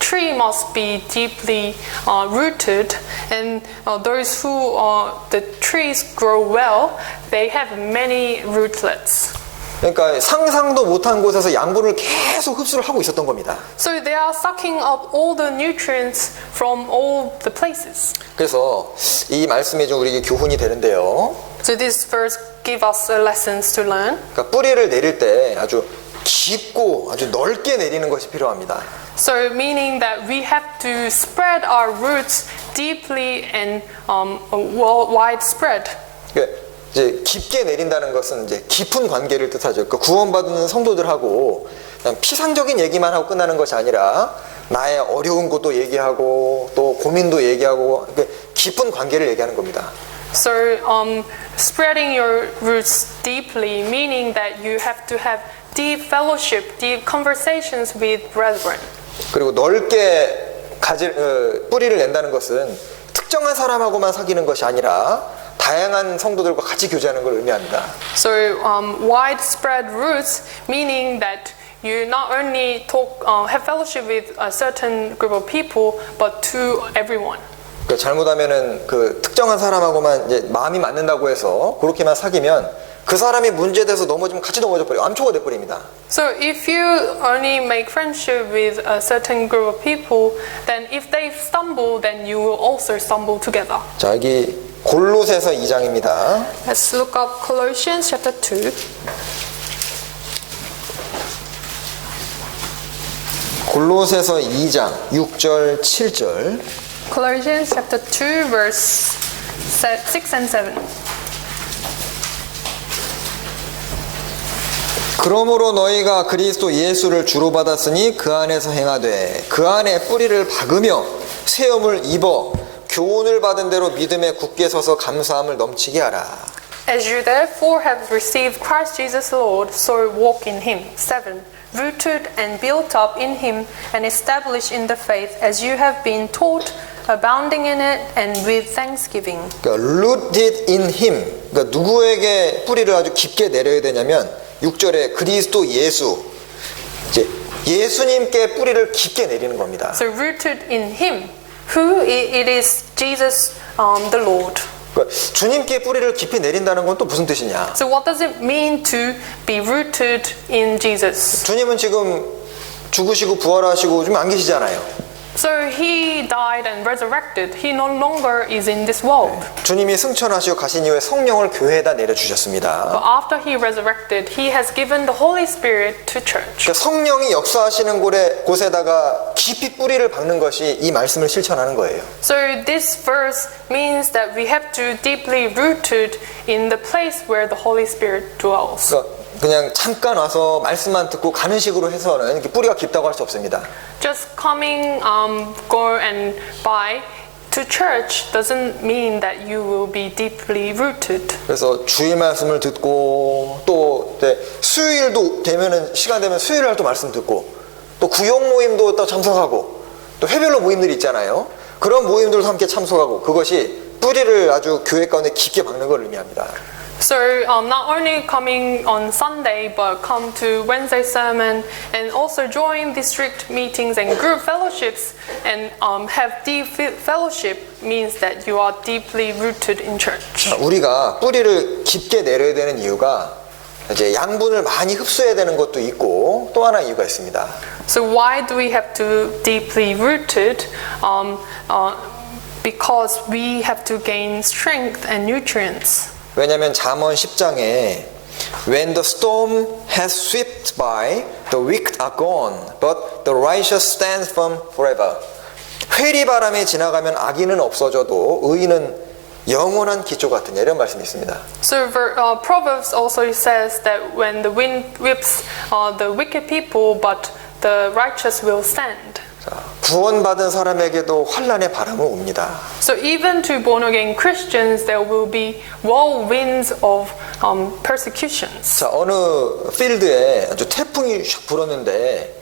tree must be deeply rooted, and those who the trees grow well, they have many rootlets. 그러니까 상상도 못한 곳에서 양분을 계속 흡수를 하고 있었던 겁니다. So they are sucking up all the nutrients from all the places. 그래서 이 말씀이 좀 우리에게 교훈이 되는데요. So this verse gives us lessons to learn. 그러니까 뿌리를 내릴 때 아주 깊고 아주 넓게 내리는 것이 필요합니다. So meaning that we have to spread our roots deeply and widespread. 그러니까 이제 깊게 내린다는 것은 이제 깊은 관계를 뜻하죠. 그러니까 구원받는 성도들하고 그냥 피상적인 얘기만 하고 끝나는 것이 아니라 나의 어려운 것도 얘기하고 또 고민도 얘기하고 그러니까 깊은 관계를 얘기하는 겁니다. So spreading your roots deeply, meaning that you have to have deep fellowship, deep conversations with brethren. 그리고 넓게 뿌리를 낸다는 것은 특정한 사람하고만 사귀는 것이 아니라 다양한 성도들과 같이 교제하는 걸 의미합니다. So widespread roots, meaning that you not only have fellowship with a certain group of people, but to everyone. 그러니까 잘못하면은 그 특정한 사람하고만 이제 마음이 맞는다고 해서 그렇게만 사귀면 그 사람이 문제돼서 넘어지면 같이 넘어져 버려요. 암초가 돼 버립니다. So if you only make friendship with a certain group of people, then if they stumble, then you will also stumble together. 자, 여기 골로새서 2장입니다. Let's look up Colossians chapter 2. 골로새서 2장 6절 7절 Colossians chapter 2 verse 6 and 7. 그러므로 너희가 그리스도 예수를 주로 받았으니 그 안에서 행하되 그 안에 뿌리를 박으며 세움을 입어 교훈을 받은 대로 믿음에 굳게 서서 감사함을 넘치게 하라. As you therefore have received Christ Jesus the Lord, so walk in him. 7. Rooted and built up in him and established in the faith as you have been taught, abounding in it and with thanksgiving. 그러니까 rooted in him. 그러니까 누구에게 뿌리를 아주 깊게 내려야 되냐면 6절에 그리스도 예수. 이제 예수님께 뿌리를 깊게 내리는 겁니다. So rooted in him, who it is Jesus the Lord. 그러니까 주님께 뿌리를 깊이 내린다는 건 또 무슨 뜻이냐? So what does it mean to be rooted in Jesus? 주님은 지금 죽으시고 부활하시고 좀 안 계시잖아요. So he died and resurrected. He no longer is in this world. 주님이 승천하시고 가신 이후에 성령을 교회에다 내려주셨습니다. But after he resurrected, he has given the Holy Spirit to church. 그러니까 성령이 역사하시는 곳에다가 깊이 뿌리를 박는 것이 이 말씀을 실천하는 거예요. So this verse means that we have to deeply rooted in the place where the Holy Spirit dwells. 그러니까 그냥 잠깐 와서 말씀만 듣고 가는 식으로 해서는 이렇게 뿌리가 깊다고 할 수 없습니다. Just coming, go and by to church doesn't mean that you will be deeply rooted. 그래서 주의 말씀을 듣고 또 수요일도 되면은 시간 되면 수요일 날 또 말씀 듣고 또 구역 모임도 또 참석하고 또 회별로 모임들이 있잖아요. 그런 모임들도 함께 참석하고 그것이 뿌리를 아주 교회 가운데 깊게 박는 걸 의미합니다. So not only coming on Sunday, but come to Wednesday sermon and also join district meetings and group fellowships and have deep fellowship means that you are deeply rooted in church. 우리가 뿌리를 깊게 내려야 되는 이유가 이제 양분을 많이 흡수해야 되는 것도 있고 또 하나 이유가 있습니다. So why do we have to deeply rooted? Because we have to gain strength and nutrients. 왜냐하면 잠언 10장에 When the storm has swept by, the wicked are gone, but the righteous stand firm forever. 회리바람이 지나가면 악인은 없어져도 의인은 영원한 기초 같은 이런 말씀이 있습니다. So Proverbs also says that when the wind whips the wicked people, but the righteous will stand. 구원받은 사람에게도 환난의 바람은 옵니다. So even to born again Christians, there will be whirlwinds of persecutions. 자, 어느 필드에 아주 태풍이 샥 불었는데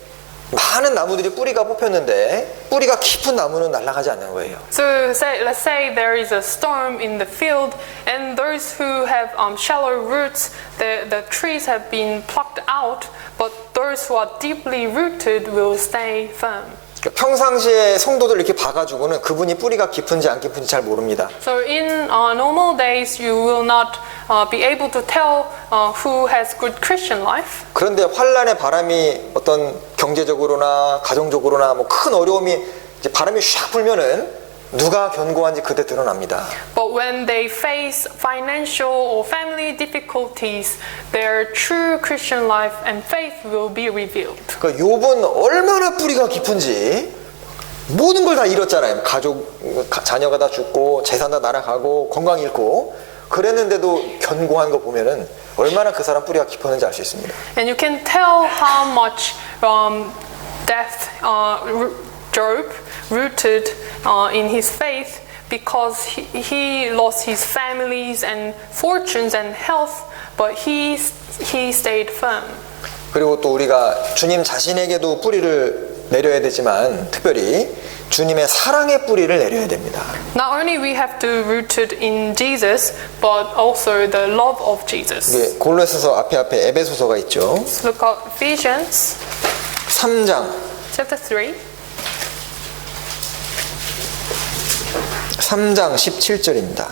많은 나무들이 뿌리가 뽑혔는데 뿌리가 깊은 나무는 날아가지 않는 거예요. So let's say there is a storm in the field, and those who have shallow roots, the trees have been plucked out, but those who are deeply rooted will stay firm. 평상시에 성도들 이렇게 봐가지고는 그분이 뿌리가 깊은지 안 깊은지 잘 모릅니다. So in normal days, you will not be able to tell who has good Christian life. 그런데 환란의 바람이 어떤 경제적으로나 가정적으로나 뭐 큰 어려움이 이제 바람이 샥 불면은 누가 견고한지 그때 드러납니다. But when they face financial or family difficulties, their true Christian life and faith will be revealed. 그러니까 욥은 얼마나 뿌리가 깊은지 모든 걸 다 잃었잖아요. 자녀가 다 죽고 재산 다 날아가고 건강 잃고 그랬는데도 견고한 거 보면은 얼마나 그 사람 뿌리가 깊었는지 알 수 있습니다. And you can tell how much depth Job rooted in his faith because he lost his families and fortunes and health, but he stayed firm. 그리고 또 우리가 주님 자신에게도 뿌리를 내려야 되지만 특별히 주님의 사랑의 뿌리를 내려야 됩니다. Not only we have to rooted in Jesus, but also the love of Jesus. 예, 골로새서 앞에 에베소서가 있죠. Let's look at Ephesians 3장 chapter 3. 3장 17절입니다.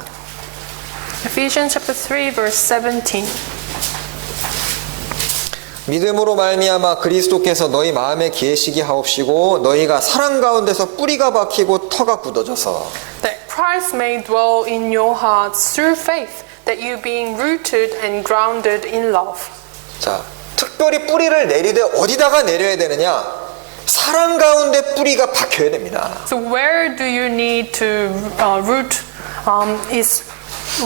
Ephesians chapter 3 verse 17. 믿음으로 말미암아 그리스도께서 너희 마음에 기회시기 하옵시고 너희가 사랑 가운데서 뿌리가 박히고 터가 굳어져서 That Christ may dwell in your hearts through faith, that you being rooted and grounded in love. 자, 특별히 뿌리를 내리되 어디다가 내려야 되느냐? 사랑 가운데 뿌리가 박혀야 됩니다. So where do you need to root is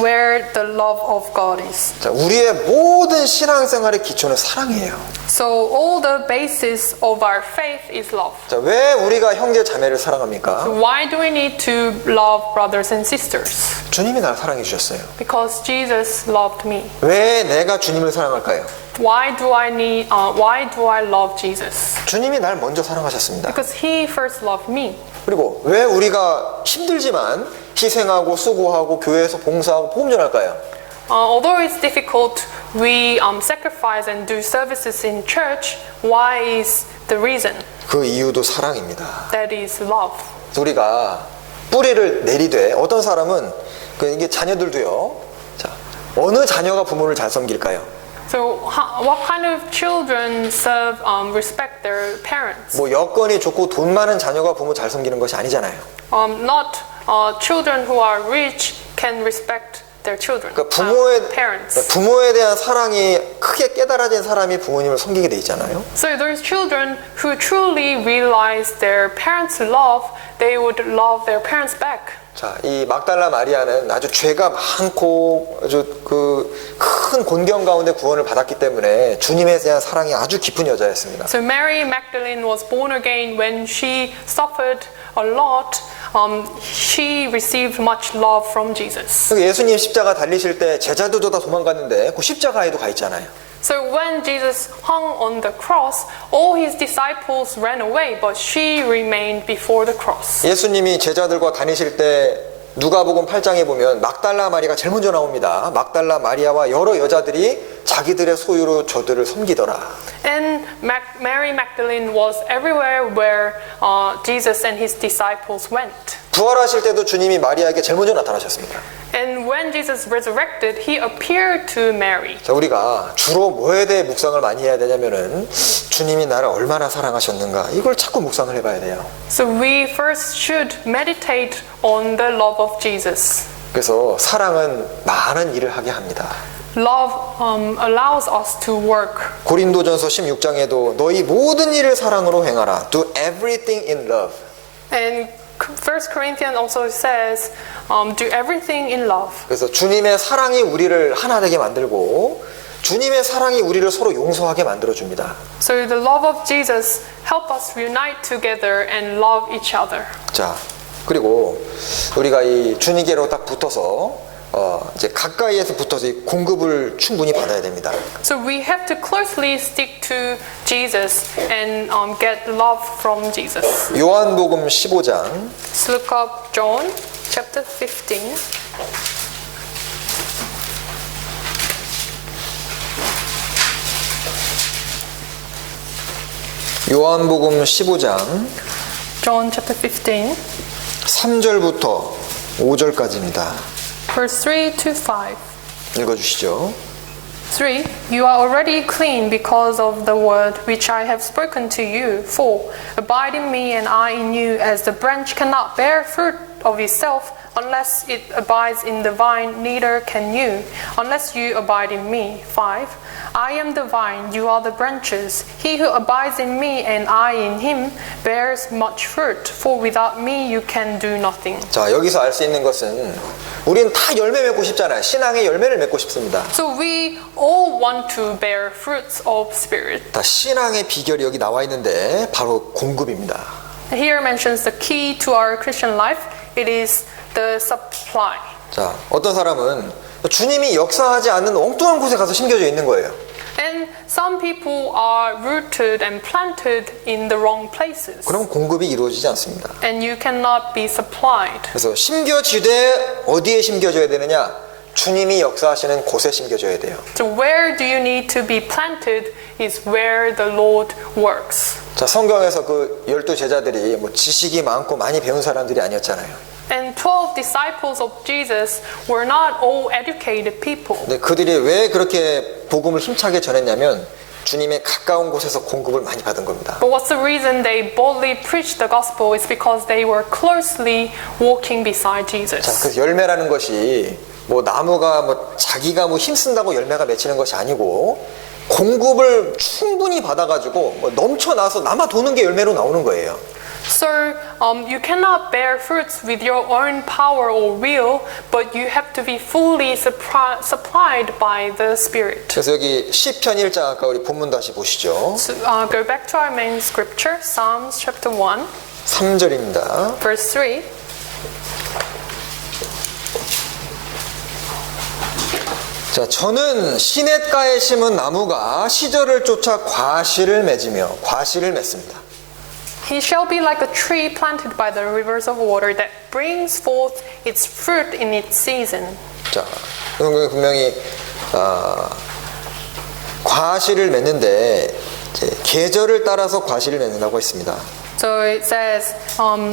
where the love of God is. 자, 우리의 모든 신앙생활의 기초는 사랑이에요. So all the basis of our faith is love. 자, 왜 우리가 형제 자매를 사랑합니까? Why do we need to love brothers and sisters? 주님이 나를 사랑해 주셨어요. Because Jesus loved me. 왜 내가 주님을 사랑할까요? Why do I love Jesus? 주님이 날 먼저 사랑하셨습니다. Because He first loved me. 그리고 왜 우리가 힘들지만 희생하고 수고하고 교회에서 봉사하고 복음 전할까요? Although it's difficult, we sacrifice and do services in church. Why is the reason? 그 이유도 사랑입니다. That is love. 그래서 우리가 뿌리를 내리되 어떤 사람은 이게 자녀들도요. 자, 어느 자녀가 부모를 잘 섬길까요? So what kind of children respect their parents? 뭐 여건이 좋고 돈 많은 자녀가 부모 잘 섬기는 것이 아니잖아요. Not children who are rich can respect their children. 그러니까 parents. 부모에 대한 사랑이 크게 깨달아진 사람이 부모님을 섬기게 돼 있잖아요. So those children who truly realize their parents' love, they would love their parents back. 자, 이 막달라 마리아는 아주 죄가 많고 아주 그 큰 곤경 가운데 구원을 받았기 때문에 주님에 대한 사랑이 아주 깊은 여자였습니다. So Mary Magdalene was born again when she suffered a lot. She received much love from Jesus. 예수님 십자가 달리실 때 제자들도 다 도망갔는데 그 십자가에도 가 있잖아요. So when Jesus hung on the cross, all his disciples ran away, but she remained before the cross. 예수님이 제자들과 다니실 때 누가복음 8장에 보면 막달라 마리아가 제일 먼저 나옵니다. 막달라 마리아와 여러 여자들이 자기들의 소유로 저들을 섬기더라. And Mary Magdalene was everywhere where Jesus and his disciples went. 부활하실 때도 주님이 마리아에게 제일 먼저 나타나셨습니다. And when Jesus resurrected, he appeared to Mary. 자, 우리가 주로 뭐에 대해 묵상을 많이 해야 되냐면은 주님이 나를 얼마나 사랑하셨는가 이걸 자꾸 묵상을 해봐야 돼요. So we first should meditate on the love of Jesus. 그래서 사랑은 많은 일을 하게 합니다. Love allows us to work. 고린도전서 16장에도 너희 모든 일을 사랑으로 행하라. Do everything in love. And 1 Corinthians also says, do everything in love. 그래서 주님의 사랑이 우리를 하나 되게 만들고 주님의 사랑이 우리를 서로 용서하게 만들어줍니다. So the love of Jesus help us unite together and love each other. 자, 그리고 우리가 이 주님께로 딱 붙어서 이제 가까이에서 붙어서 이 공급을 충분히 받아야 됩니다. So we have to closely stick to Jesus and get love from Jesus. 요한복음 15장 Let's look up John chapter 15. 요한복음 15장 John chapter 15, 3절부터 5절까지입니다. verse 3 to 5. 읽어주시죠. 3. You are already clean because of the word which I have spoken to you. 4. Abide in me and I in you, as the branch cannot bear fruit of itself unless it abides in the vine, neither can you unless you abide in me. 5. I am the vine, you are the branches. He who abides in me and I in him bears much fruit, for without me you can do nothing. 자, 여기서 알 수 있는 것은 우리는 다 열매 맺고 싶잖아요. 신앙의 열매를 맺고 싶습니다. So we all want to bear fruits of spirit. 다 신앙의 비결이 여기 나와 있는데 바로 공급입니다. Here mentions the key to our Christian life. It is the supply. 자, 어떤 사람은 주님이 역사하지 않는 엉뚱한 곳에 가서 심겨져 있는 거예요. And some people are rooted and planted in the wrong places. 그럼 공급이 이루어지지 않습니다. And you cannot be supplied. 그래서 심겨지되 어디에 심겨져야 되느냐? 주님이 역사하시는 곳에 심겨져야 돼요. So where do you need to be planted is where the Lord works. 자, 성경에서 그 12 제자들이 뭐 지식이 많고 많이 배운 사람들이 아니었잖아요. And 12 disciples of Jesus were not all educated people. 근데 그들이 왜 그렇게 복음을 힘차게 전했냐면 주님의 가까운 곳에서 공급을 많이 받은 겁니다. But what's the reason they boldly preached the gospel is because they were closely walking beside 자, Jesus. 그래서 열매라는 것이 뭐 나무가 뭐 자기가 뭐 힘쓴다고 열매가 맺히는 것이 아니고 공급을 충분히 받아가지고 뭐 넘쳐나서 남아 도는 게 열매로 나오는 거예요. So you cannot bear fruits with your own power or will, but you have to be fully supplied by the Spirit. 그래서 여기 시편 1장 아까 우리 본문 다시 보시죠. So, go back to our main scripture, Psalms chapter 1, 3절입니다. verse 3. 자, 저는 시냇가에 심은 나무가 시절을 쫓아 과실을 맺으며 과실을 맺습니다. He shall be like a tree planted by the rivers of water that brings forth its fruit in its season. 자, 이건 분명히 과실을 맺는데 이제 계절을 따라서 과실을 맺는다고 했습니다. So it says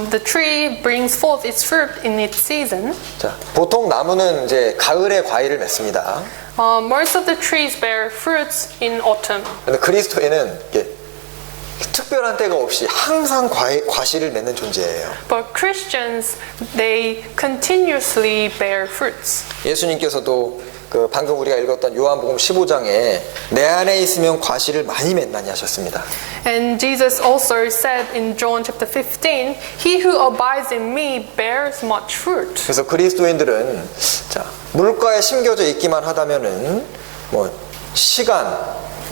the tree brings forth its fruit in its season. 자, 보통 나무는 이제 가을에 과일을 맺습니다. Most of the trees bear fruits in autumn. 근데 그리스도인은 이게 특별한 때가 없이 항상 과실을 맺는 존재예요. But Christians, they continuously bear fruits. 예수님께서도 그 방금 우리가 읽었던 요한복음 15장에 내 안에 있으면 과실을 많이 맺나니 하셨습니다. And Jesus also said in John chapter 15, He who abides in me bears much fruit. 그래서 그리스도인들은 자, 물가에 심겨져 있기만 하다면은 뭐 시간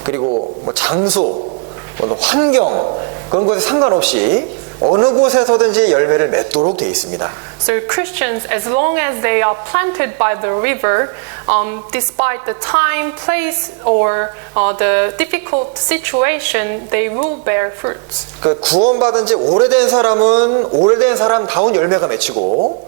그리고 뭐 장소 뭐 환경 그런 것에 상관없이 어느 곳에서든지 열매를 맺도록 되어 있습니다. So Christians, as long as they are planted by the river, despite the time, place, or the difficult situation, they will bear fruits. 그 구원받은 지 오래된 사람은 오래된 사람다운 열매가 맺히고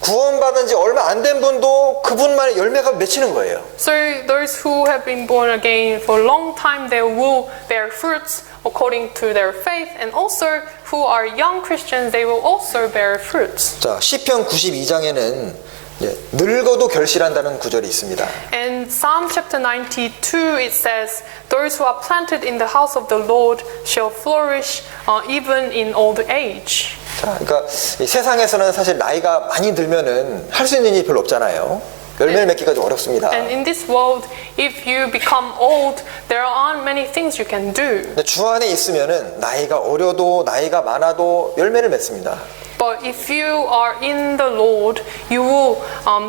구원받은 지 얼마 안 된 분도 그분만의 열매가 맺히는 거예요. So those who have been born again for a long time, they will bear fruits according to their faith, and also who are young Christians, they will also bear fruits. 자, 시편 92장에는 늙어도 결실한다는 구절이 있습니다. In Psalm chapter 92, it says, "Those who are planted in the house of the Lord shall flourish even in old age." 자, 그러니까 이 세상에서는 사실 나이가 많이 들면은 할 수 있는 일이 별로 없잖아요. 열매를 맺기가 좀 어렵습니다. And in this world, if you become old, there aren't many things you can do. 근데 주 안에 있으면은 나이가 어려도 나이가 많아도 열매를 맺습니다. But if you are in the Lord, you will,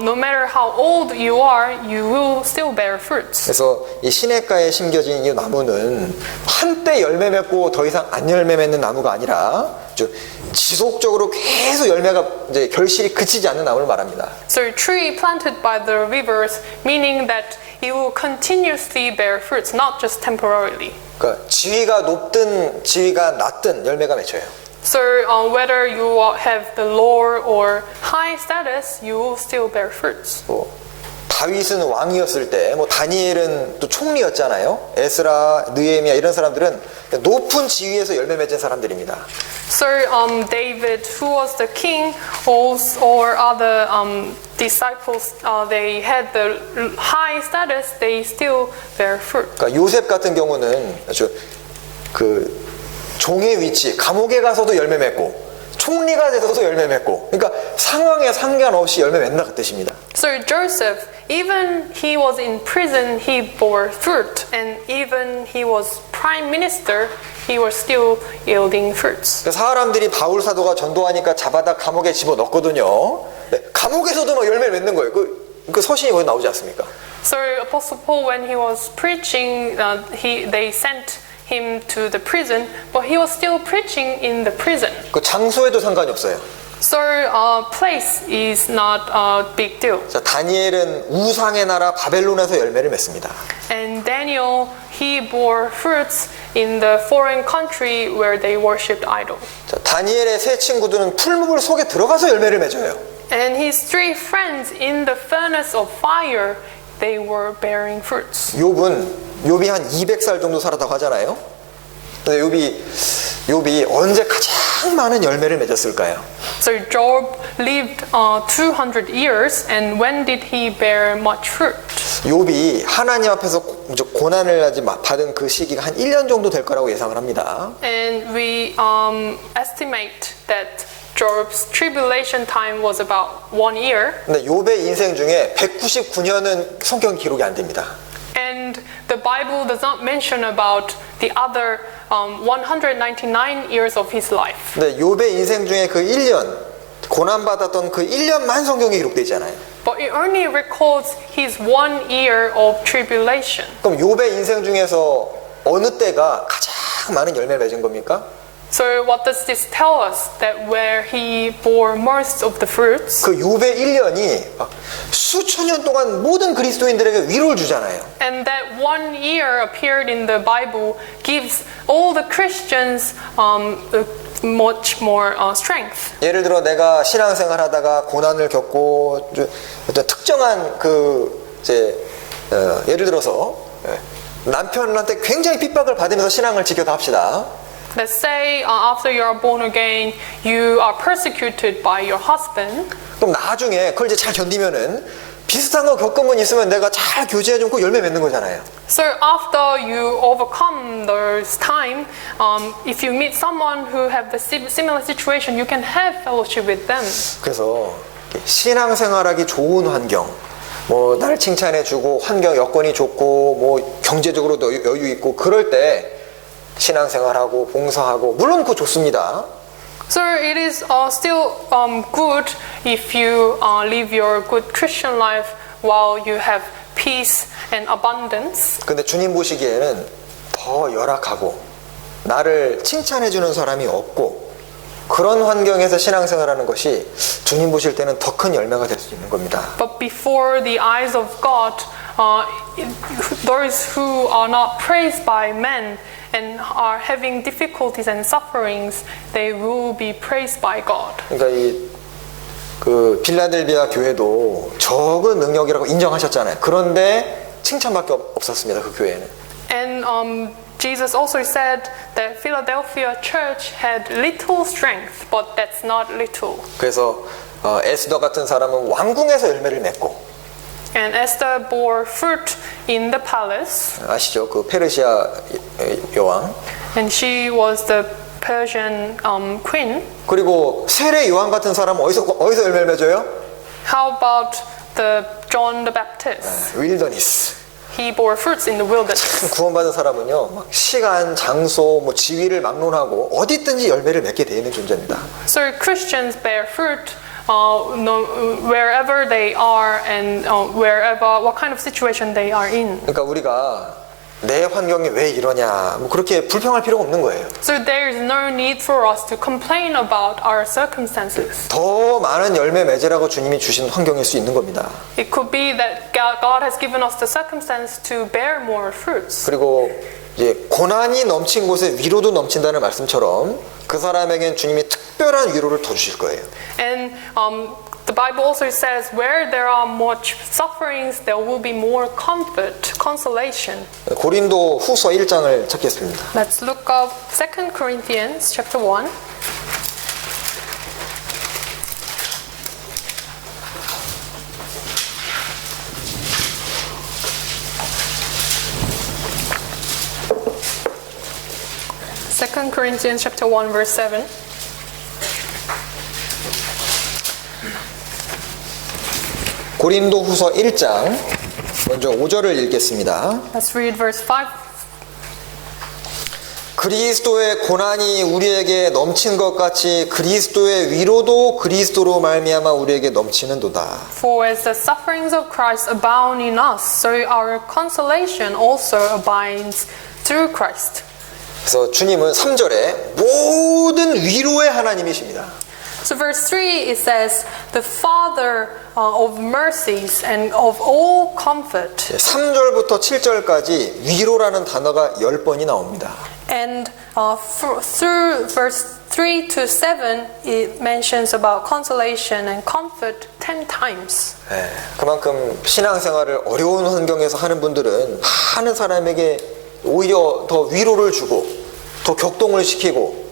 no matter how old you are, you will still bear fruits. 그래서 이 시냇가에 심겨진 이 나무는 한때 열매 맺고 더 이상 안 열매 맺는 나무가 아니라 지속적으로 계속 열매가 이제 결실이 그치지 않는 나무를 말합니다. So a tree planted by the rivers, meaning that it will continuously bear fruits, not just temporarily. 그러니까 지위가 높든 지위가 낮든 열매가 맺혀요. So whether you have the low or high status, you will still bear fruits. 뭐 다윗은 왕이었을 때, 뭐 다니엘은 또 총리였잖아요. 에스라, 느헤미야 이런 사람들은 높은 지위에서 열매 맺은 사람들입니다. So David, who was the king, or other disciples, they had the high status. They still bear fruit. 그러니까 요셉 같은 경우는 아주 그 종의 위치, 감옥에 가서도 열매 맺고 총리가 돼서도 열매 맺고, 그러니까 상황에 상관없이 열매 맺는다 그 뜻입니다. So Joseph, even he was in prison, he bore fruit, and even he was prime minister, he was still yielding fruits. 사람들이 바울 사도가 전도하니까 잡아다 감옥에 집어넣거든요. 네, 감옥에서도 막 열매를 맺는 거예요. 그 서신이 거기 나오지 않습니까? So Apostle Paul, when he was preaching, they sent him to the prison, but he was still preaching in the prison. 그 장소에도 상관이 없어요. So place is not a big deal. 자, 다니엘은 우상의 나라 바벨론에서 열매를 맺습니다. And Daniel, he bore fruits in the foreign country where they worshipped idols. 자, 다니엘의 세 친구들은 풀무불 속에 들어가서 열매를 맺어요. And his three friends in the furnace of fire, they were bearing fruits. 욥이 한 200살 정도 살았다고 하잖아요. 근데 욥이 언제 가장 많은 열매를 맺었을까요? So Job lived 200 years, and when did he bear much fruit? 욥이 하나님 앞에서 고난을 받은 그 시기가 한 1년 정도 될 거라고 예상을 합니다. And we estimate that Job's tribulation time was about 1 year. 근데 욥의 인생 중에 199년은 성경 기록이 안 됩니다. And the the Bible does not mention about the other 199 years of his life. 근데 욥의 인생 중에 그 1년 고난받았던 그 1년만 성경에 기록되어 있잖아요. But it only records his 1 year of tribulation. 그럼 욥의 인생 중에서 어느 때가 가장 많은 열매를 맺은 겁니까? So what does this tell us? That where he bore most of the fruits, 그 욥의 1년이 막 수천 년 동안 모든 그리스도인들에게 위로를 주잖아요. and that 1 year appeared in the Bible gives all the Christians much more strength. 예를 들어 내가 신앙생활 하다가 고난을 겪고 어떤 특정한 예를 들어서 남편한테 굉장히 핍박을 받으면서 신앙을 지켰다 합시다. Let's say after you are born again, you are persecuted by your husband. 그럼 나중에 그걸 이제 잘 견디면은 비슷한 거 겪으면 있으면 내가 잘 교제해주면 그 열매 맺는 거잖아요. So after you overcome those time, if you meet someone who have the similar situation, you can have fellowship with them. 그래서 신앙생활하기 좋은 환경, 뭐 나를 칭찬해주고 환경 여건이 좋고 뭐 경제적으로도 여유 있고 그럴 때 신앙생활하고 봉사하고 물론 그거 좋습니다. So it is still good if you live your good Christian life while you have peace and abundance. 근데 주님 보시기에는 더 열악하고 나를 칭찬해주는 사람이 없고 그런 환경에서 신앙생활하는 것이 주님 보실 때는 더 큰 열매가 될 수 있는 겁니다. But before the eyes of God, those who are not praised by men and are having difficulties and sufferings, they will be praised by God. 그러니까 그 빌라델비아 교회도 적은 능력이라고 인정하셨잖아요. 그런데 칭찬밖에 없었습니다. 그 교회는. And Jesus also said that Philadelphia church had little strength, but that's not little. 그래서 에스더 같은 사람은 왕궁에서 열매를 맺고 And Esther bore fruit in the palace, 아시죠? 그 페르시아 여왕. and she was the Persian queen. 그리고 세례 요한 같은 사람은 어디서 열매를 맺어요? How about the John the Baptist? 윌더니스. He bore fruits in the wilderness. 구원받은 사람은요, 막 시간, 장소, 뭐 지위를 막론하고 어디든지 열매를 맺게 되어 있는 존재입니다. So Christians bear fruit wherever they are and wherever what kind of situation they are in. 그러니까 우리가 내 환경이 왜 이러냐, 뭐 그렇게 불평할 필요가 없는 거예요. So there is no need for us to complain about our circumstances. 더 많은 열매 맺으라고 주님이 주신 환경일 수 있는 겁니다. It could be that God has given us the circumstance to bear more fruits. 그리고 이제 고난이 넘친 곳에 위로도 넘친다는 말씀처럼 그 사람에겐 주님이 특별한 위로를 더 주실 거예요. And the Bible also says where there are much sufferings, there will be more comfort, consolation. 고린도 후서 1장을 찾겠습니다. Let's look up 2 Corinthians chapter 1. Second Corinthians chapter 1 verse 7. 고린도 후서 1장 먼저 5절을 읽겠습니다. Let's read verse 5. 그리스도의 고난이 우리에게 넘친 것 같이 그리스도의 위로도 그리스도로 말미암아 우리에게 넘치는도다. For as the sufferings of Christ abound in us, so our consolation also abides through Christ. 그래서 주님은 3절에 모든 위로의 하나님이십니다. So verse 3 it says, the Father of mercies and of all comfort. 3절부터 7절까지 위로라는 단어가 10번이 나옵니다. And through verse 3 to 7 it mentions about consolation and comfort 10 times. 그만큼 신앙생활을 어려운 환경에서 하는 분들은 많은 사람에게 오히려 더 위로를 주고 더 격동을 시키고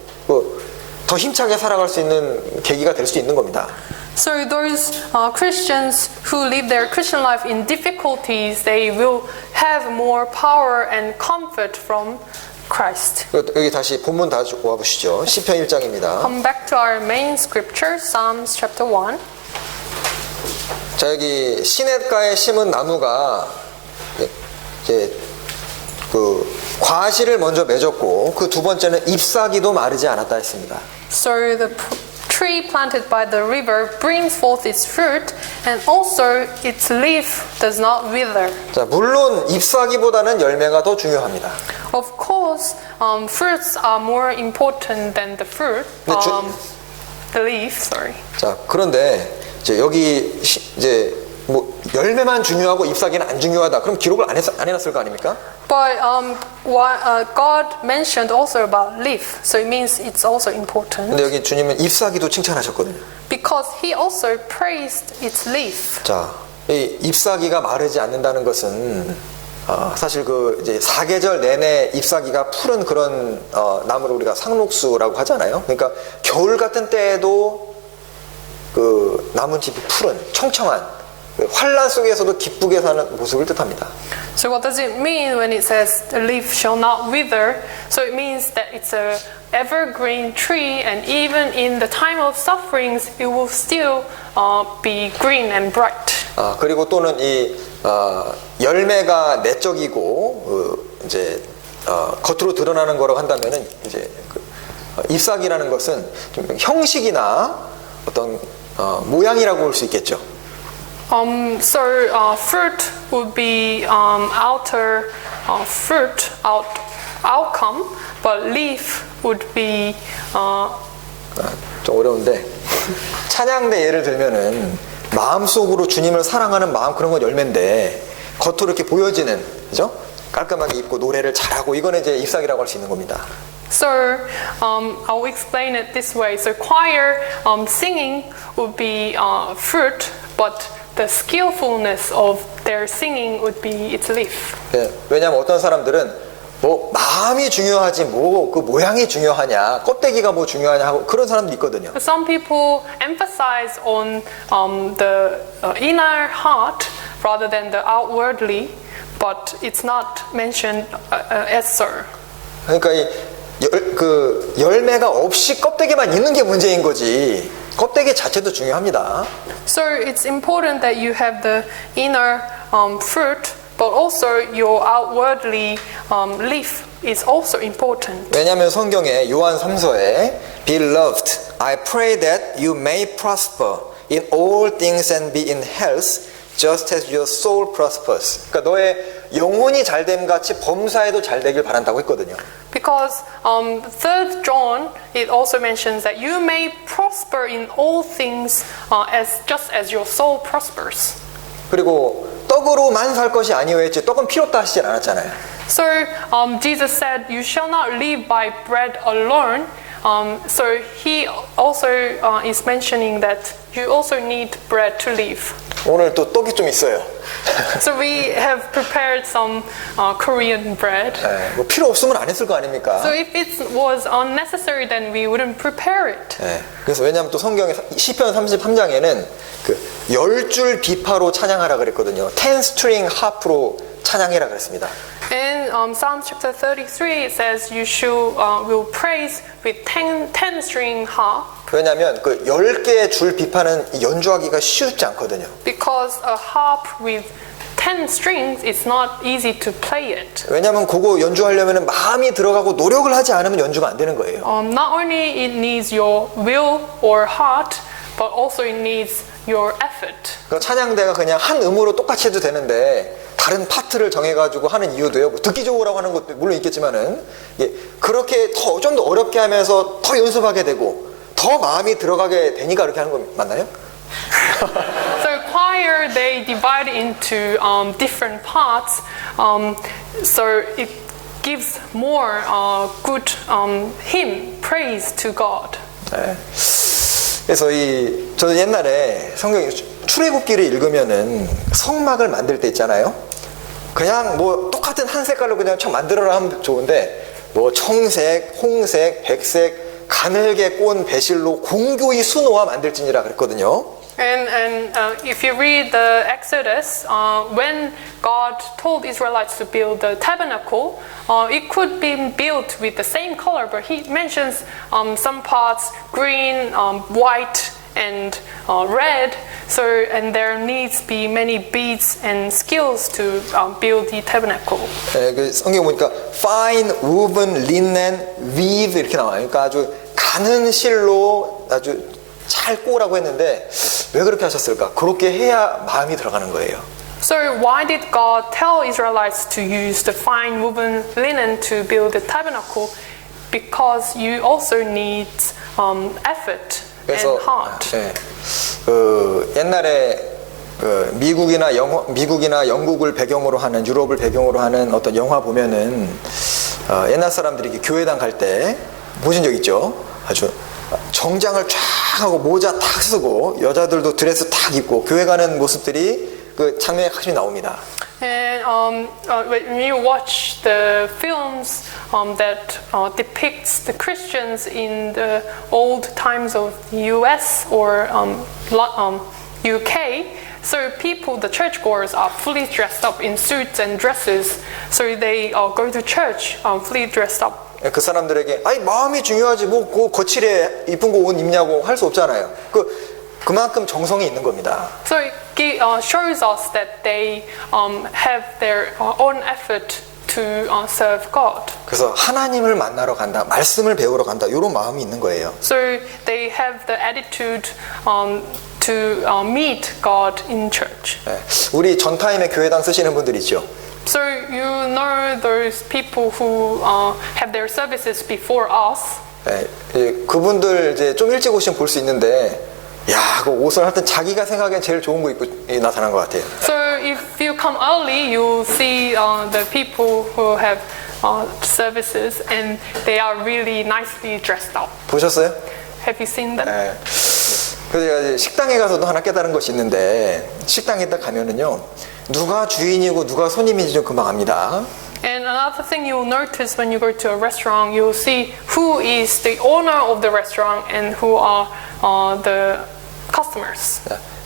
더 힘차게 살아갈 수 있는 계기가 될 수 있는 겁니다. So those Christians who live their Christian life in difficulties, they will have more power and comfort from Christ. 여기 다시 본문 다 와보시죠. 시편 1장입니다. Come back to our main scripture, Psalms chapter 1. 자, 여기 시냇가에 심은 나무가 이제 그 과실을 먼저 맺었고 그 두 번째는 잎사귀도 마르지 않았다 했습니다. So the tree planted by the river brings forth its fruit, and also its leaf does not wither. 자, 물론 잎사귀보다는 열매가 더 중요합니다. Of course, fruits are more important than the fruit. 근데 The leaf, sorry. 자, 그런데 이제 여기 이제 뭐 열매만 중요하고 잎사귀는 안 중요하다. 그럼 기록을 안 해놨을 거 아닙니까? But God mentioned also about leaf, so it means it's also important. 근데 여기 주님은 잎사귀도 칭찬하셨거든요. Because He also praised its leaf. 자, 이 잎사귀가 마르지 않는다는 것은 사실 그 이제 사계절 내내 잎사귀가 푸른 그런 나무를 우리가 상록수라고 하잖아요. 그러니까 겨울 같은 때에도 그 나뭇잎이 푸른 청청한 환란 속에서도 기쁘게 사는 모습을 뜻합니다. So what does it mean when it says the leaf shall not wither? So it means that it's a evergreen tree, and even in the time of sufferings, it will still be green and bright. 그리고 또는 이 열매가 내적이고 이제 겉으로 드러나는 거라고 한다면은 이제 잎사귀라는 것은 좀 형식이나 어떤 모양이라고 볼 수 있겠죠. So fruit would be outer fruit outcome, but leaf would be. 좀 어려운데 찬양대 예를 들면은 마음속으로 주님을 사랑하는 마음 그런 건 열매인데 겉으로 이렇게 보여지는 그죠? 깔끔하게 입고 노래를 잘하고 이거는 이제 잎사귀라고 할 수 있는 겁니다. So I'll explain it this way. So choir singing would be fruit, but the skillfulness of their singing would be its leaf. 예, 왜냐하면 어떤 사람들은 뭐 마음이 중요하지 뭐 그 모양이 중요하냐 껍데기가 뭐 중요하냐 하고 그런 사람도 있거든요. Some people emphasize on the inner heart rather than the outwardly, but it's not mentioned as so. 그러니까 그 열매가 없이 껍데기만 있는 게 문제인 거지. 껍데기 자체도 중요합니다. So it's important that you have the inner fruit, but also your outwardly leaf is also important. 왜냐하면 성경에 요한 3서에 Beloved, I pray that you may prosper in all things and be in health, just as your soul prospers. 그러니까 너의 영혼이 잘됨 같이 범사에도 잘 되길 바란다고 했거든요. Because 3rd John, it also mentions that you may prosper in all things just as your soul prospers. 그리고 떡으로만 살 것이 아니오 했지 떡은 필요 없다 하시진 않았잖아요. So Jesus said, you shall not live by bread alone. So he also is mentioning that you also need bread to live. 오늘 또 떡이 좀 있어요. So we have prepared some Korean bread. 네, 뭐 필요 없으면 안 했을 거 아닙니까? So if it was unnecessary, then we wouldn't prepare it. 네, 그래서 왜냐하면 또 성경에 시편 33장에는 그 10줄 비파로 찬양하라 그랬거든요. 10 string harp로 찬양해라 그랬습니다. In Psalms chapter 33, it says you will praise with 10 string harp. 왜냐하면 그 10개의 줄 비파는 연주하기가 쉽지 않거든요. Because a harp with 10 strings, it's not easy to play it. 왜냐하면 그거 연주하려면 마음이 들어가고 노력을 하지 않으면 연주가 안 되는 거예요. Not only it needs your will or heart, but also it needs your effort. 그 찬양대가 그냥 한 음으로 똑같이 해도 되는데 다른 파트를 정해가지고 하는 이유도요. 뭐 듣기 좋으라고 하는 것도 물론 있겠지만은 그렇게 좀 더 어렵게 하면서 더 연습하게 되고 더 마음이 들어가게 되니까 그렇게 하는 거 맞나요? So choir, they divide into different parts. So it gives more good hymn, praise to God. 네. 그래서 저는 옛날에 성경 출애굽기를 읽으면은 성막을 만들 때 있잖아요. 그냥 뭐 똑같은 한 색깔로 그냥 참 만들어라 하면 좋은데 뭐 청색, 홍색, 백색, 가늘게 꼰 배실로 공교히 수놓아 만들지니라 그랬거든요. And if you read the Exodus, when God told Israelites to build the tabernacle, it could be built with the same color, but he mentions some parts green, white, and red. So, and there needs be many beads and skills to build the tabernacle. 예, 그 성경 보니까 fine woven linen weave 이렇게 나와요. 그러니까 아주 가는 실로 아주 잘 꼬라고 했는데 왜 그렇게 하셨을까? 그렇게 해야 마음이 들어가는 거예요. So why did God tell Israelites to use the fine woven linen to build the tabernacle? Because you also need effort and heart. 예, 그 옛날에 그 미국이나 영국을 배경으로 하는 유럽을 배경으로 하는 어떤 영화 보면은 옛날 사람들이 이렇게 교회당 갈 때 보신 적 있죠? 아주 정장을 쫙 하고 모자 탁 쓰고 여자들도 드레스 탁 입고 교회 가는 모습들이 그 장면에 가끔씩 나옵니다. And when you watch the films that depicts the Christians in the old times of the U.S. or UK, so people, the churchgoers, are fully dressed up in suits and dresses. So they go to church fully dressed up. 그 사람들에게 아니 마음이 중요하지 뭐 그 거칠에 이쁜 거 옷 입냐고 할 수 없잖아요. 그만큼 정성이 있는 겁니다. So it shows us that they have their own effort to serve God. 그래서 하나님을 만나러 간다, 말씀을 배우러 간다 이런 마음이 있는 거예요. So they have the attitude to meet God in church. 네, 우리 전타임에 교회당 쓰시는 분들 있죠. So you know those people who have their services before us. 네, 그분들 이제 좀 일찍 오시면 볼 수 있는데, 야, 그 옷을 하여튼 자기가 생각엔 제일 좋은 거 입고 나타난 것 같아요. So if you come early, you see the people who have services, and they are really nicely dressed up. 보셨어요? Have you seen them? 네. 그래서 제가 이제 식당에 가서도 하나 깨달은 것이 있는데, 식당에 딱 가면은요, 누가 주인이고 누가 손님인지 좀 금방 압니다. And another thing you'll notice when you go to a restaurant, you'll see who is the owner of the restaurant and who are the customers.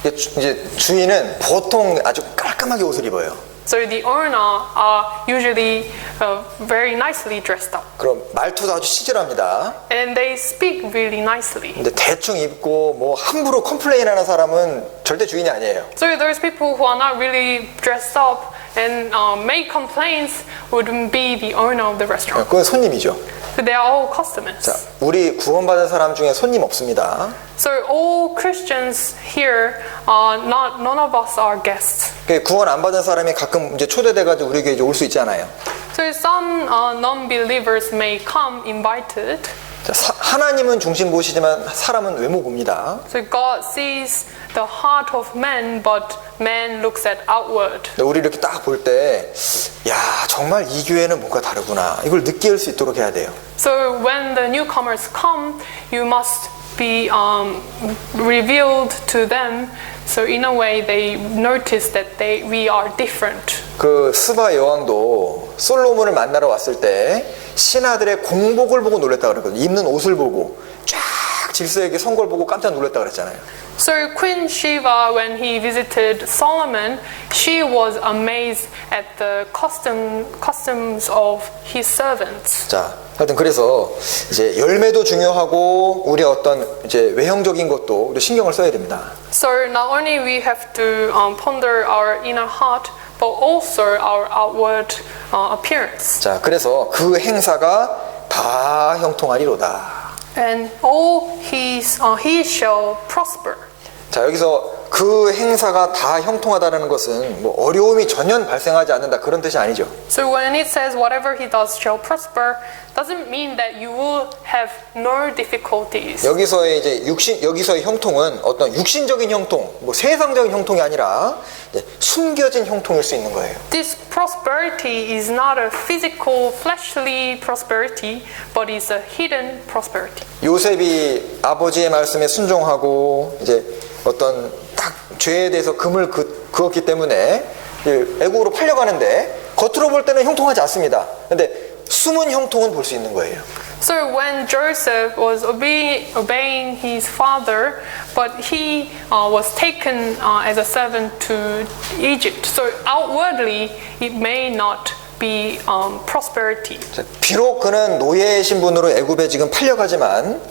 이제 주인은 보통 아주 깔끔하게 옷을 입어요. So the owner are usually very nicely dressed up. 그럼 말투도 아주 시절합니다. And they speak really nicely. 근데 대충 입고 뭐 함부로 컴플레인하는 사람은 절대 주인이 아니에요. So those people who are not really dressed up and make complaints wouldn't be the owner of the restaurant. 그건 손님이죠. So they are all customers. 자, 우리 구원받은 사람 중에 손님 없습니다. So all Christians here none of us are guests. 구원 안 받은 사람이 가끔 이제 초대돼가지고 우리 교회 올 수 있잖아요. So some non-believers may come invited. 자, 하나님은 중심 보시지만 사람은 외모 봅니다. So God sees the heart of man, but man looks at outward. 우리 이렇게 딱 볼 때, 야 정말 이 교회는 뭔가 다르구나. 이걸 느낄 수 있도록 해야 돼요. So when the newcomers come, you must be revealed to them. So in a way, they notice that we are different. 그 스바 여왕도 솔로몬을 만나러 왔을 때 신하들의 공복을 보고 놀랬다 그랬거든요. 입는 옷을 보고 쫙 질서에게 선 걸 보고 깜짝 놀랐다 그랬잖아요. So Queen Sheba, when he visited Solomon, she was amazed at the customs of his servants. 자, 하여튼 그래서 이제 열매도 중요하고 우리 어떤 이제 외형적인 것도 우리 신경을 써야 됩니다. So not only we have to ponder our inner heart, but also our outward appearance. 자, 그래서 그 행사가 다 형통하리로다. And all he shall prosper. 자, 여기서 그 행사가 다 형통하다는 것은 뭐 어려움이 전혀 발생하지 않는다 그런 뜻이 아니죠. So when it says whatever he does shall prosper, doesn't mean that you will have no difficulties. 여기서의 이제 여기서의 형통은 어떤 육신적인 형통, 뭐 세상적인 형통이 아니라 이제 숨겨진 형통일 수 있는 거예요. This prosperity is not a physical, fleshly prosperity, but is a hidden prosperity. 요셉이 아버지의 말씀에 순종하고 이제 어떤 딱 죄에 대해서 금을 그었기 때문에 애국으로 팔려가는데 겉으로 볼 때는 형통하지 않습니다. 근데 숨은 형통은 볼 수 있는 거예요. So when Joseph was obeying his father, but he was taken as a servant to Egypt. So outwardly, it may not be prosperity. 비록 그는 노예 신분으로 애굽에 지금 팔려가지만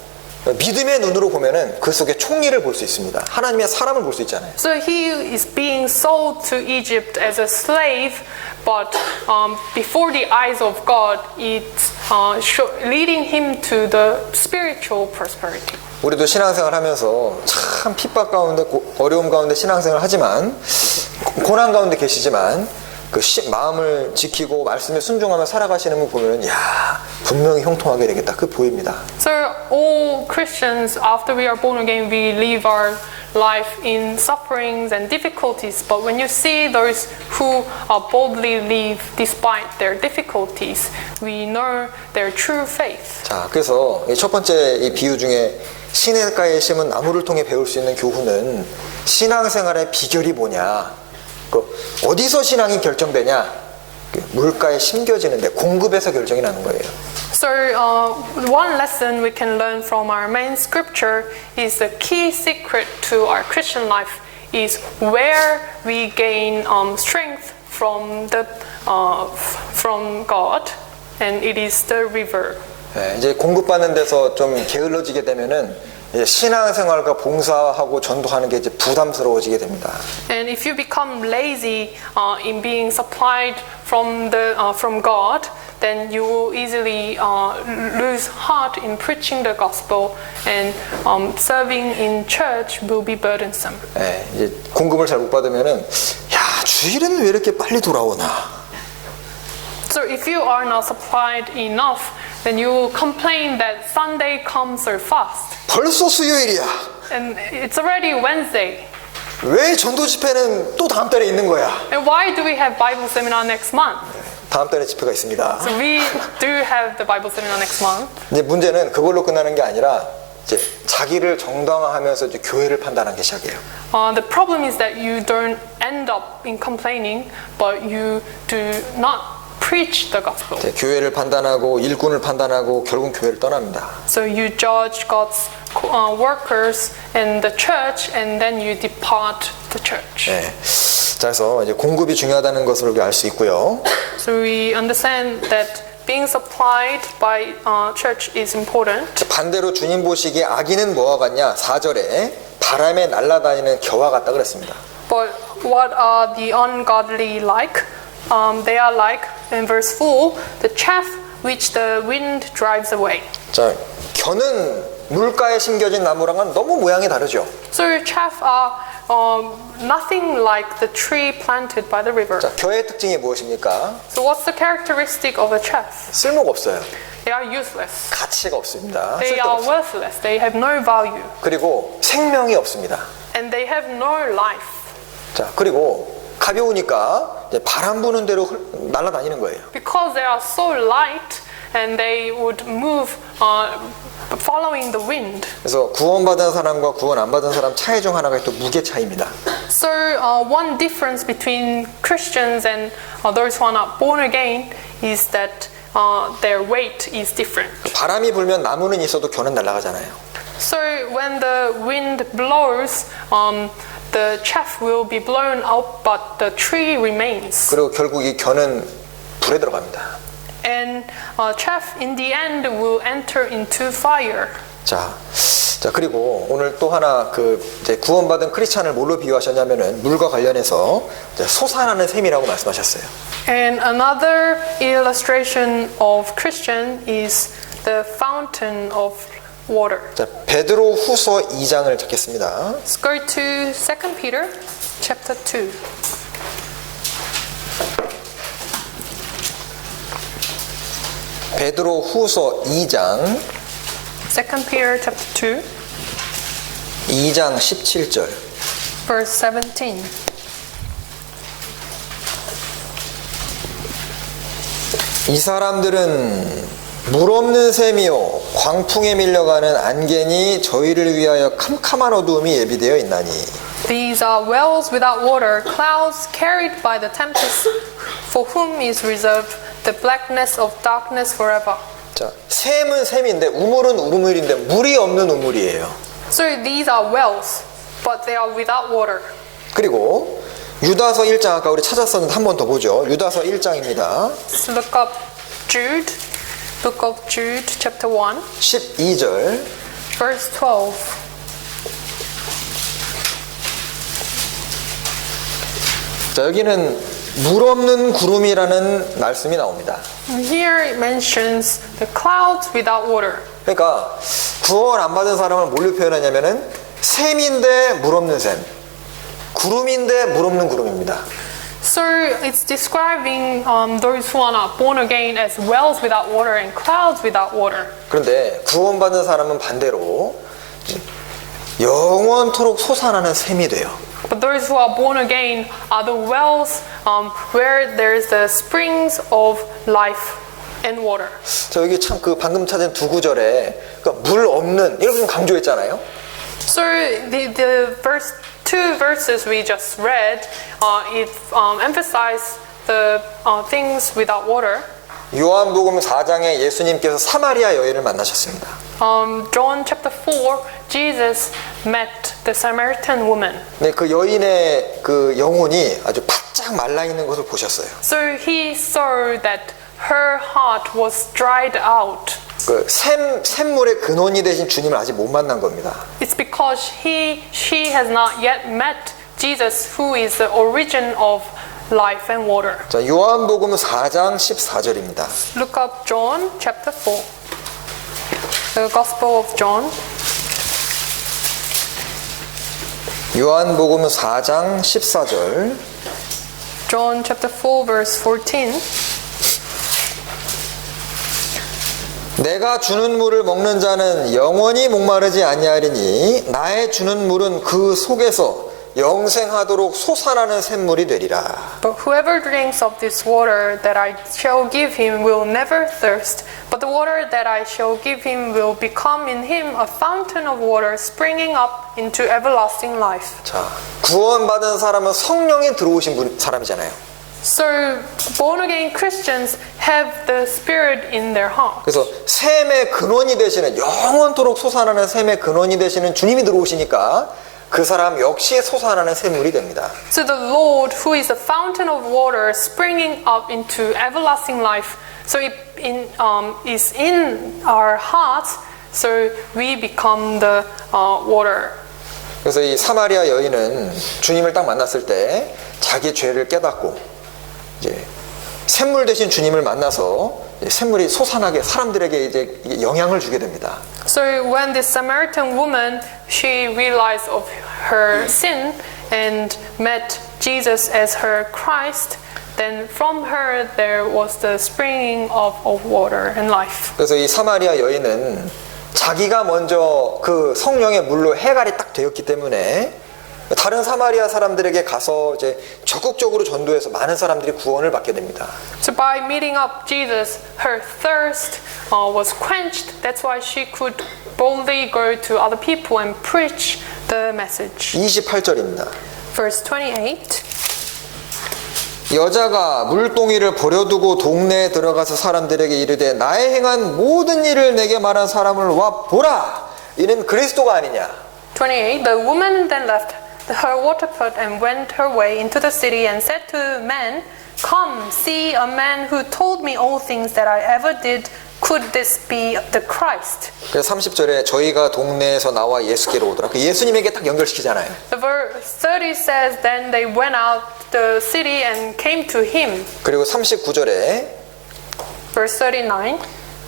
믿음의 눈으로 보면은 그 속에 총리를 볼 수 있습니다. 하나님의 사람을 볼 수 있잖아요. So he is being sold to Egypt as a slave, but before the eyes of God, it's leading him to the spiritual prosperity. 우리도 신앙생활 하면서 참 핍박 가운데 어려움 가운데 신앙생활 하지만 고난 가운데 계시지만 그 마음을 지키고 말씀에 순종하며 살아가시는 분 보면 야 분명히 형통하게 되겠다. 그 보입니다. So all Christians, after we are born again, we live our life in sufferings and difficulties. But when you see those who boldly live despite their difficulties, we know their true faith. 자, 그래서 첫 번째 이 비유 중에 시냇가에 심은 나무를 통해 배울 수 있는 교훈은 신앙생활의 비결이 뭐냐? 어디서 신앙이 결정되냐? 물가에 심겨지는데 공급에서 결정이 나는 거예요. So one lesson we can learn from our main scripture is the key secret to our Christian life is where we gain strength from God, and it is the river. 네, 이제 공급받는 데서 좀 게을러지게 되면은 이제 신앙생활과 봉사하고 전도하는 게 이제 부담스러워지게 됩니다. And if you become lazy in being supplied from God, then you will easily lose heart in preaching the gospel, and serving in church will be burdensome. 네, 이제 공급을 잘 못 받으면은 야 주일은 왜 이렇게 빨리 돌아오나? So if you are not supplied enough, then you will complain that Sunday comes so fast. 벌써 수요일이야. And it's already Wednesday. 왜 전도 집회는 또 다음 달에 있는 거야? And why do we have Bible seminar next month? 다음 달에 집회가 있습니다. So we do have the Bible seminar next month. 이제 문제는 그걸로 끝나는 게 아니라 이제 자기를 정당화하면서 이제 교회를 판단하는 게 시작이에요. The problem is that you don't end up in complaining, but you do not preach the gospel. 이제 교회를 판단하고 일꾼을 판단하고 결국 교회를 떠납니다. So you judge God's workers and the church, and then you depart the church. 네. 자, 그래서 이제 공급이 중요하다는 것을 우리가 알 수 있고요. So we understand that being supplied by church is important. 반대로 주님 보시기에 악인은 뭐와 같냐? 4절에 바람에 날아다니는 겨와 같다 그랬습니다. But what are the ungodly like? They are like, in verse 4, the chaff which the wind drives away. 자, 겨는 물가에 심겨진 나무랑은 너무 모양이 다르죠. So chaff are nothing like the tree planted by the river. 자, 겨의 특징이 무엇입니까? So what's the characteristic of a chaff? 쓸모가 없어요. They are useless. 가치가 없습니다. They 쓸데가 are 없어요. worthless. They have no value. 그리고 생명이 없습니다. And they have no life. 자, 그리고 가벼우니까 이제 바람 부는 대로 날아다니는 거예요. Because they are so light and they would move following the wind. 그래서 구원받은 사람과 구원 안 받은 사람 차이 중 하나가 또 무게 차이입니다. So one difference between Christians and those who are not born again is that their weight is different. 바람이 불면 나무는 있어도 겨는 날아가잖아요. So when the wind blows, the chaff will be blown out, but the tree remains. 그리고 결국 이 겨는 불에 들어갑니다. And chaff in the end will enter into fire. 자, 그리고 오늘 또 하나 이제 구원받은 크리스찬을 뭘로 비유하셨냐면은 물과 관련해서 이제 솟아나는 샘이라고 말씀하셨어요. And another illustration of Christian is the fountain of water. 자, 베드로 후서 2장을 찾겠습니다. Let's go to 2 Peter chapter 2. 베드로 후서 2장 2 Peter chapter 2, 2장 17절. verse 17. 이 사람들은 물 없는 샘이요 광풍에 밀려가는 안개니 저희를 위하여 캄캄한 어두움이 예비되어 있나니. These are wells without water, clouds carried by the tempest, for whom is reserved the blackness of darkness forever. 자, 샘은 샘인데 우물은 우물인데 물이 없는 우물이에요. So these are wells, but they are without water. 그리고 유다서 1장 아까 우리 찾았었는데 한 번 더 보죠. 유다서 1장입니다. Let's look up Jude, book of Jude, chapter 1, 12절. Verse 12. 자, 여기는 물 없는 구름이라는 말씀이 나옵니다. Here it mentions the clouds without water. 그러니까 구원 안 받은 사람을 뭘로 표현하냐면은 샘인데 물 없는 샘, 구름인데 물 없는 구름입니다. So it's describing those who are not born again as wells without water and clouds without water. 그런데 구원받은 사람은 반대로 영원토록 솟아나는 샘이 돼요. But those who are born again are the wells where there's the springs of life and water. 자, 여기 참 그 방금 찾은 두 구절에 그러니까 물 없는 이렇게 좀 강조했잖아요. So the first two verses we just read, it emphasized the things without water. 요한복음 4장에 예수님께서 사마리아 여인을 만나셨습니다. John chapter 4, Jesus met the Samaritan woman. 네, 그 여인의 그 영혼이 아주 바짝 말라 있는 것을 보셨어요. So he saw that her heart was dried out. 그 샘물의 근원이 되신 주님을 아직 못 만난 겁니다. It's because she has not yet met Jesus, who is the origin of life and water. 자, 요한복음 4장 14절입니다. Look up John chapter 4. The Gospel of John. 요한복음 4장 14절. John chapter 4 verse 14. 내가 주는 물을 먹는 자는 영원히 목마르지 아니하리니 나의 주는 물은 그 속에서 영생하도록 솟아나는 샘물이 되리라. But whoever drinks of this water that I shall give him will never thirst, but the water that I shall give him will become in him a fountain of water springing up into everlasting life. 자, 구원받은 사람은 성령이 들어오신 사람이잖아요. So born again Christians have the Spirit in their heart. 그래서 샘의 근원이 되시는 영원토록 솟아나는 샘의 근원이 되시는 주님이 들어오시니까 그 사람 역시 솟아나는 샘물이 됩니다. So the Lord, who is a fountain of water springing up into everlasting life, so it is in our hearts, so we become the water. 그래서 이 사마리아 여인은 주님을 딱 만났을 때 자기 죄를 깨닫고 이제 샘물 대신 주님을 만나서 샘물이 솟아나게 사람들에게 이제 영향을 주게 됩니다. So when this Samaritan woman, she realized of her sin and met Jesus as her Christ, then from her there was the springing of water and life. 그래서 이 사마리아 여인은 자기가 먼저 그 성령의 물로 해갈이 딱 되었기 때문에 다른 사마리아 사람들에게 가서 이제 적극적으로 전도해서 많은 사람들이 구원을 받게 됩니다. So by meeting up Jesus, her thirst was quenched. That's why she could boldly go to other people and preach the message. 28절입니다. Verse 28. 여자가 물동이를 버려두고 동네에 들어가서 사람들에게 이르되 나의 행한 모든 일을 내게 말한 사람을 와 보라. 이는 그리스도가 아니냐. 28. The woman then left her water pot and went her way into the city and said to men, Come, see a man who told me all things that I ever did. Could this be the Christ? 그래서 30절에 저희가 동네에서 나와 예수께로 오더라. 그 예수님에게 딱 연결시키잖아요. The verse 30 says, Then they went out the city and came to him. 그리고 39절에 Verse 39.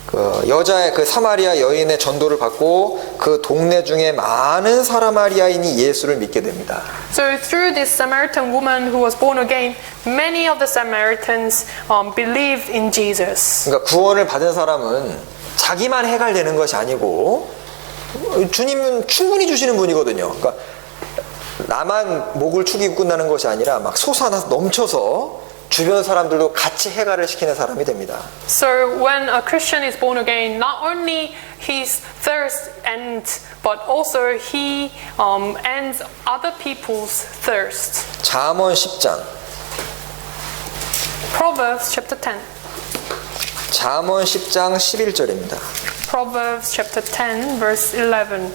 그 여자의 그 사마리아 여인의 전도를 받고 그 동네 중에 많은 사마리아인이 예수를 믿게 됩니다. So through this Samaritan woman who was born again, many of the Samaritans believed in Jesus. 그러니까 구원을 받은 사람은 자기만 해갈되는 것이 아니고 주님은 충분히 주시는 분이거든요. 그러니까 나만 목을 축이고 끝나는 것이 아니라 막 솟아나서 넘쳐서 주변 사람들도 같이 해갈을 시키는 사람이 됩니다. So when a Christian is born again, not only his thirst ends, but also he ends other people's thirst. 잠언 10장. Proverbs chapter 10. 잠언 10장 11절입니다. Proverbs chapter 10 verse 11.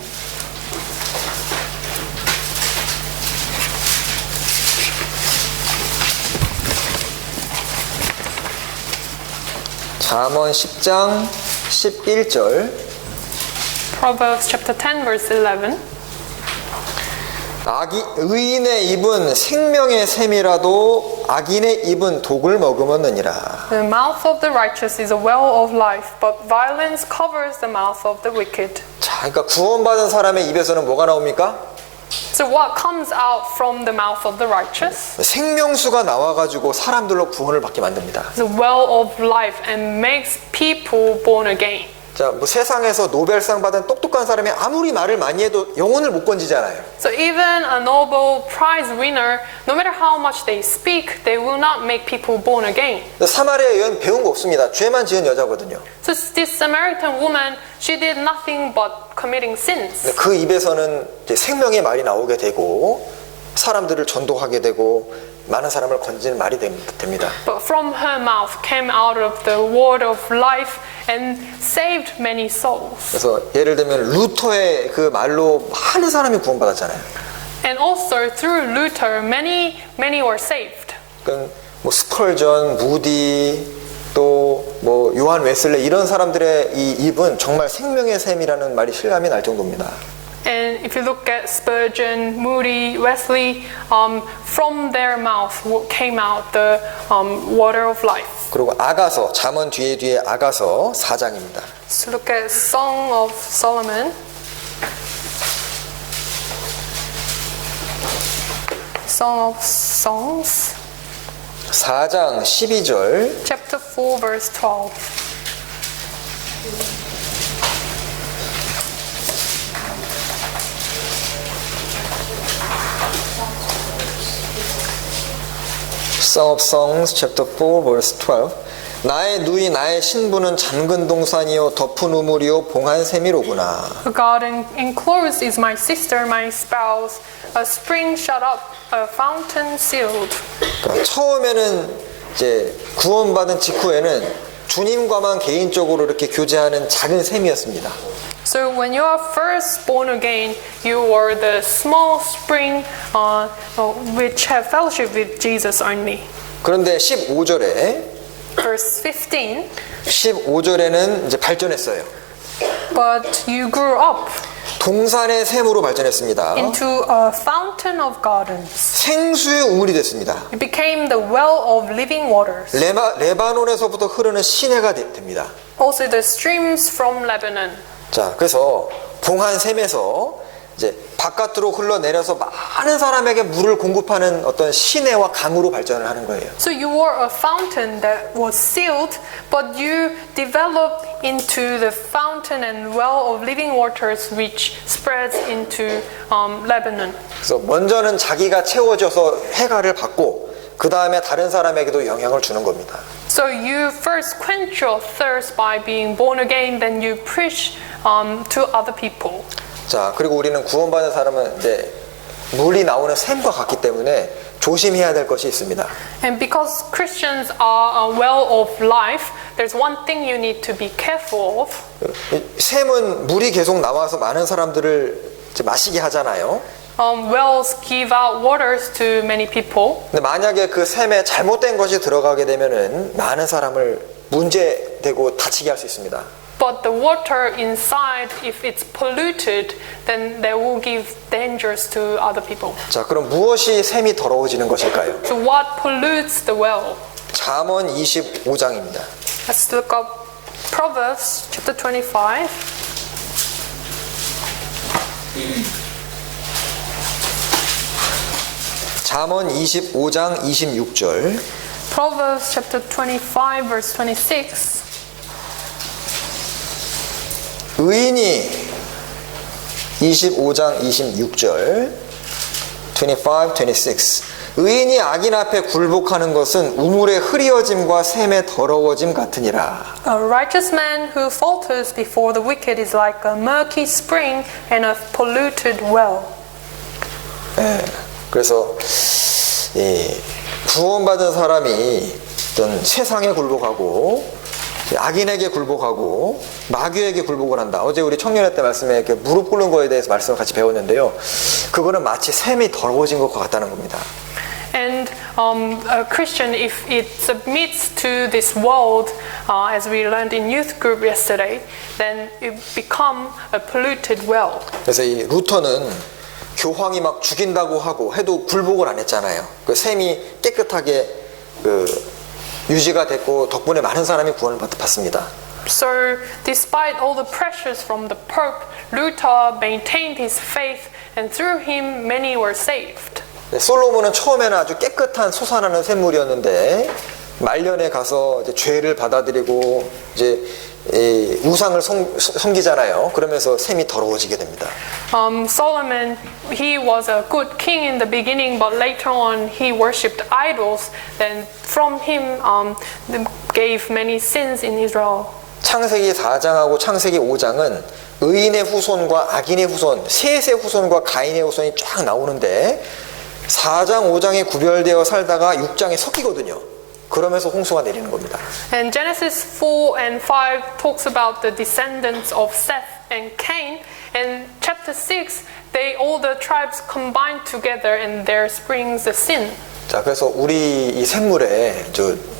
잠언 10장 11절. Proverbs chapter 10 verse 11. 의인의 입은 생명의 샘이라도 악인의 입은 독을 머금었느니라. The mouth of the righteous is a well of life, but violence covers the mouth of the wicked. 자, 그러니까 구원받은 사람의 입에서는 뭐가 나옵니까? So what comes out from the mouth of the righteous? 생명수가 나와가지고 사람들로 구원을 받게 만듭니다. The well of life and makes people born again. 자, 뭐 세상에서 노벨상 받은 똑똑한 사람이 아무리 말을 많이 해도 영혼을 못 건지잖아요. So even a Nobel Prize winner, no matter how much they speak, they will not make people born again. 사마리아 여인 배운 거 없습니다. 죄만 지은 여자거든요. So this Samaritan woman, she did nothing but committing sins. 그 입에서는 이제 생명의 말이 나오게 되고 사람들을 전도하게 되고 많은 사람을 건지는 말이 됩니다. But from her mouth came out of the word of life and saved many souls. 그래서 예를 들면 루터의 그 말로 많은 사람이 구원받았잖아요. And also through Luther, many were saved. 그러니까 뭐 스펄전, 무디 또 뭐 요한 웨슬레 이런 사람들의 이 입은 정말 생명의 샘이라는 말이 실감이 날 정도입니다. And if you look at Spurgeon, Moody, Wesley, from their mouth came out the water of life. 그리고 아가서, 잠언 뒤에 아가서 4장입니다. So look at Song of Solomon. Song of Songs, 4장 12절 chapter 4, verse 12. Song of Songs, chapter 4, verse 12. 나의 누이 나의 신부는 잠근 동산이요 덮은 우물이요 봉한 샘이로구나. A garden enclosed is my sister, my spouse, a spring shut up, a fountain sealed. 그러니까 처음에는 이제 구원받은 직후에는 주님과만 개인적으로 이렇게 교제하는 작은 샘이었습니다. So when you are first born again, you are the small spring which have fellowship with Jesus only. 그런데 15절에 Verse 15. 15절에는 이제 발전했어요. But you grew up 동산의 샘으로 발전했습니다. into a fountain of gardens. 생수의 우물이 됐습니다. It became the well of living waters. 레바논에서부터 흐르는 시내가 됩니다. Also the streams from Lebanon. 자, 그래서 봉한 샘에서 이제 바깥으로 흘러내려서 많은 사람에게 물을 공급하는 어떤 시내와 강으로 발전을 하는 거예요. So you were a fountain that was sealed, but you developed into the fountain and well of living waters which spreads into Lebanon. 그래서 먼저는 자기가 채워져서 해가를 받고 그 다음에 다른 사람에게도 영향을 주는 겁니다. So you first quench your thirst by being born again, then you preach to other people. 자, 그리고 우리는 구원받은 사람은 이제 물이 나오는 샘과 같기 때문에 조심해야 될 것이 있습니다. And because Christians are a well of life, there's one thing you need to be careful of. 샘은 물이 계속 나와서 많은 사람들을 이제 마시게 하잖아요. Wells give out waters to many people. 근데 만약에 그 샘에 잘못된 것이 들어가게 되면은 많은 사람을 문제되고 다치게 할 수 있습니다. But the water inside, if it's polluted, then they will give dangers to other people. 자, 그럼 무엇이 샘이 더러워지는 것일까요? So what pollutes the well? 잠언 25장입니다. Let's look up Proverbs chapter 25. 잠언 25장 26절. Proverbs chapter 25 verse 26. 의인이 25장 26절 26. 의인이 악인 앞에 굴복하는 것은 우물의 흐리어짐과 샘의 더러워짐 같으니라. A righteous man who falters before the wicked is like a murky spring and a polluted well. 그래서 구원받은 사람이 어떤 세상에 굴복하고 악인에게 굴복하고 마귀에게 굴복을 한다. 어제 우리 청년회 때 말씀에 이렇게 무릎 꿇는 거에 대해서 말씀을 같이 배웠는데요. 그거는 마치 샘이 더러워진 것 같다는 겁니다. And a Christian, if it submits to this world, as we learned in youth group yesterday, then it become a polluted well. 그래서 이 루터는 교황이 막 죽인다고 하고 해도 굴복을 안 했잖아요. 그 샘이 깨끗하게 유지가 됐고 덕분에 많은 사람이 구원을 받습니다. So, despite all the pressures from the Pope, Luther maintained his faith, and through him many were saved. 솔로몬은 처음에는 아주 깨끗한 솟아나는 샘물이었는데 말년에 가서 이제 죄를 받아들이고 이제 우상을 섬기잖아요. 그러면서 샘이 더러워지게 됩니다. Solomon, he was a good king in the beginning, but later on he worshipped idols. Then from him gave many sins in Israel. 창세기 4장하고 창세기 5장은 의인의 후손과 악인의 후손, 셋의 후손과 가인의 후손이 쫙 나오는데 4장, 5장에 구별되어 살다가 6장에 섞이거든요. 그러면서 홍수가 내리는 겁니다. And Genesis 4 and 5 talks about the descendants of Seth and Cain. And chapter 6, all the tribes combined together, and there springs the sin. 자, 그래서 우리 이 샘물에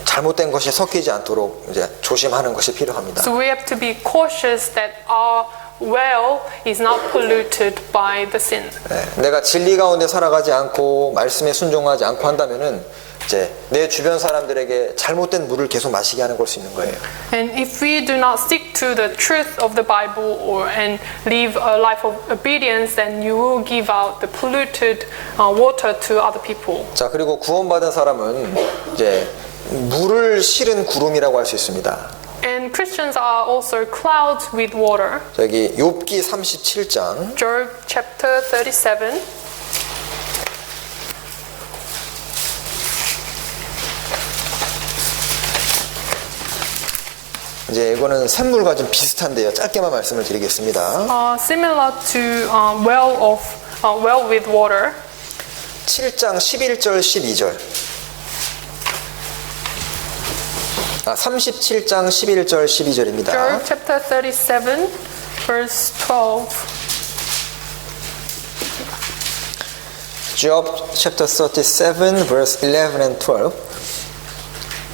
잘못된 것이 섞이지 않도록 이제 조심하는 것이 필요합니다. So we have to be cautious that our well is not polluted by the sin. 네, 내가 진리 가운데 살아가지 않고 말씀에 순종하지 않고 한다면은 이제 내 주변 사람들에게 잘못된 물을 계속 마시게 하는 걸 수 있는 거예요. And if we do not stick to the truth of the Bible and live a life of obedience, then you will give out the polluted water to other people. 자, 그리고 구원받은 사람은 이제 물을 실은 구름이라고 할 수 있습니다. And Christians are also clouds with water. 저기 욥기 37장 Job chapter 37. 이제 이거는 샘물과 좀 비슷한데요. 짧게만 말씀을 드리겠습니다. Similar to well with water. 7장 11절 12절. 37장 11절 12절입니다. Job chapter 37, verse 12. Job chapter 37 verse 11 and 12.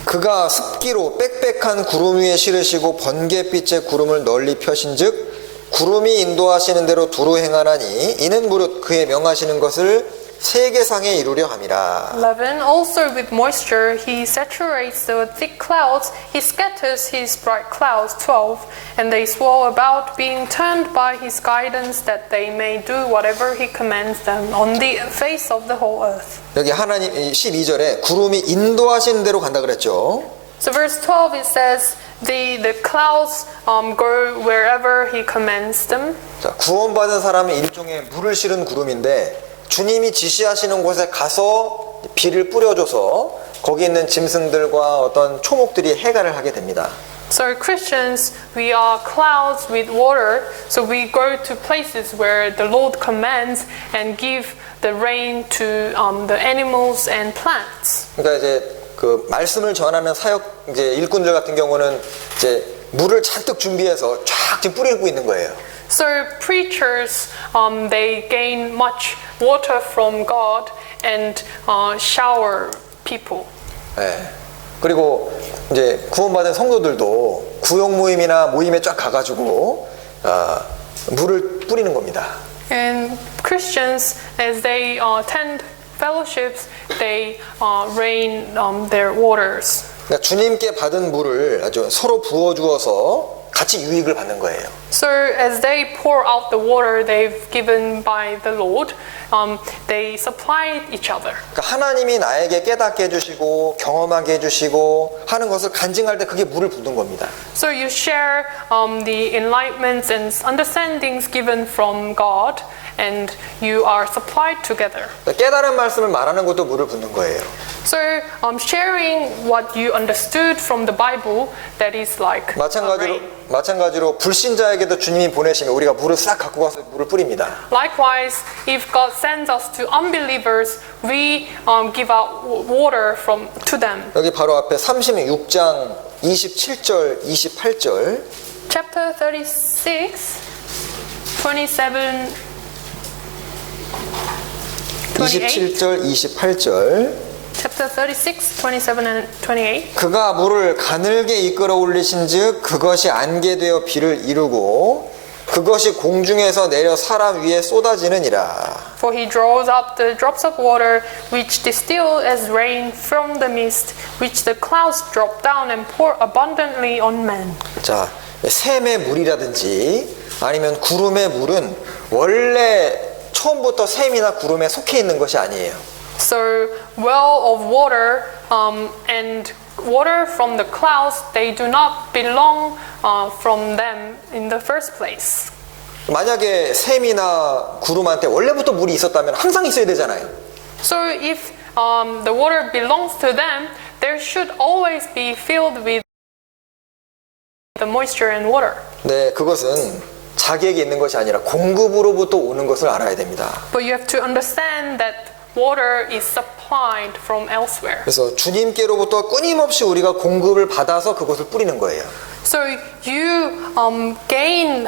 그가 습기로 빽빽한 구름 위에 실으시고 번갯빛의 구름을 널리 펴신즉 구름이 인도하시는 대로 두루 행하나니 이는 무릇 그의 명하시는 것을 세계상에 이루려 함이라. 11. Also with moisture he saturates the thick clouds, he scatters his bright clouds. 12. And they swirl about, being turned by his guidance, that they may do whatever he commands them on the face of the whole earth. 여기 하나님 12절에 구름이 인도하시는 대로 간다 그랬죠. So verse 12 it says the clouds go wherever he commands them. 자, 구원받은 사람은 일종의 물을 실은 구름인데 주님이 지시하시는 곳에 가서 비를 뿌려줘서 거기 있는 짐승들과 어떤 초목들이 해갈을 하게 됩니다. So Christians, we are clouds with water, so we go to places where the Lord commands and give the rain to the animals and plants. 그러니까 이제 그 말씀을 전하는 사역 이제 일꾼들 같은 경우는 이제 물을 잔뜩 준비해서 쫙 지금 뿌리고 있는 거예요. So preachers, they gain much water from God and shower people. 네. 그리고 이제 구원받은 성도들도 구역 모임이나 모임에 쫙 가가지고 물을 뿌리는 겁니다. And Christians, as they attend fellowships, they rain their waters. 그러니까 주님께 받은 물을 아주 서로 부어주어서 같이 유익을 받는 거예요. So as they pour out the water they've given by the Lord, they supply each other. 그러니까 하나님이 나에게 깨닫게 해주시고 경험하게 해주시고 하는 것을 간증할 때 그게 물을 붓는 겁니다. So you share the enlightenments and understandings given from God, and you are supplied together. 그러니까 깨달은 말씀을 말하는 것도 물을 붓는 거예요. So sharing what you understood from the Bible, that is like 마찬가지로 불신자에게도 주님이 보내시면 우리가 물을 싹 갖고 가서 물을 뿌립니다. Likewise, if God sends us to unbelievers, we give out water to them. 여기 바로 앞에 36장 27절 28절 Chapter 36, 27, 28. 27절 28절 Chapter 36, 27 and 28. 그가 물을 가늘게 이끌어 올리신즉 그것이 안개되어 비를 이루고 그것이 공중에서 내려 사람 위에 쏟아지느니라. For he draws up the drops of water which distill as rain from the mist, which the clouds drop down and pour abundantly on men. 자, 샘의 물이라든지 아니면 구름의 물은 원래 처음부터 샘이나 구름에 속해 있는 것이 아니에요. So well of water and water from the clouds, they do not belong from them in the first place. 만약에 샘이나 구름한테 원래부터 물이 있었다면 항상 있어야 되잖아요. So if the water belongs to them, there should always be filled with the moisture and water. 네, 그것은 자기에게 있는 것이 아니라 공급으로부터 오는 것을 알아야 됩니다. But you have to understand that water is supplied from elsewhere. 그래서 주님께로부터 끊임없이 우리가 공급을 받아서 그것을 뿌리는 거예요. So you gain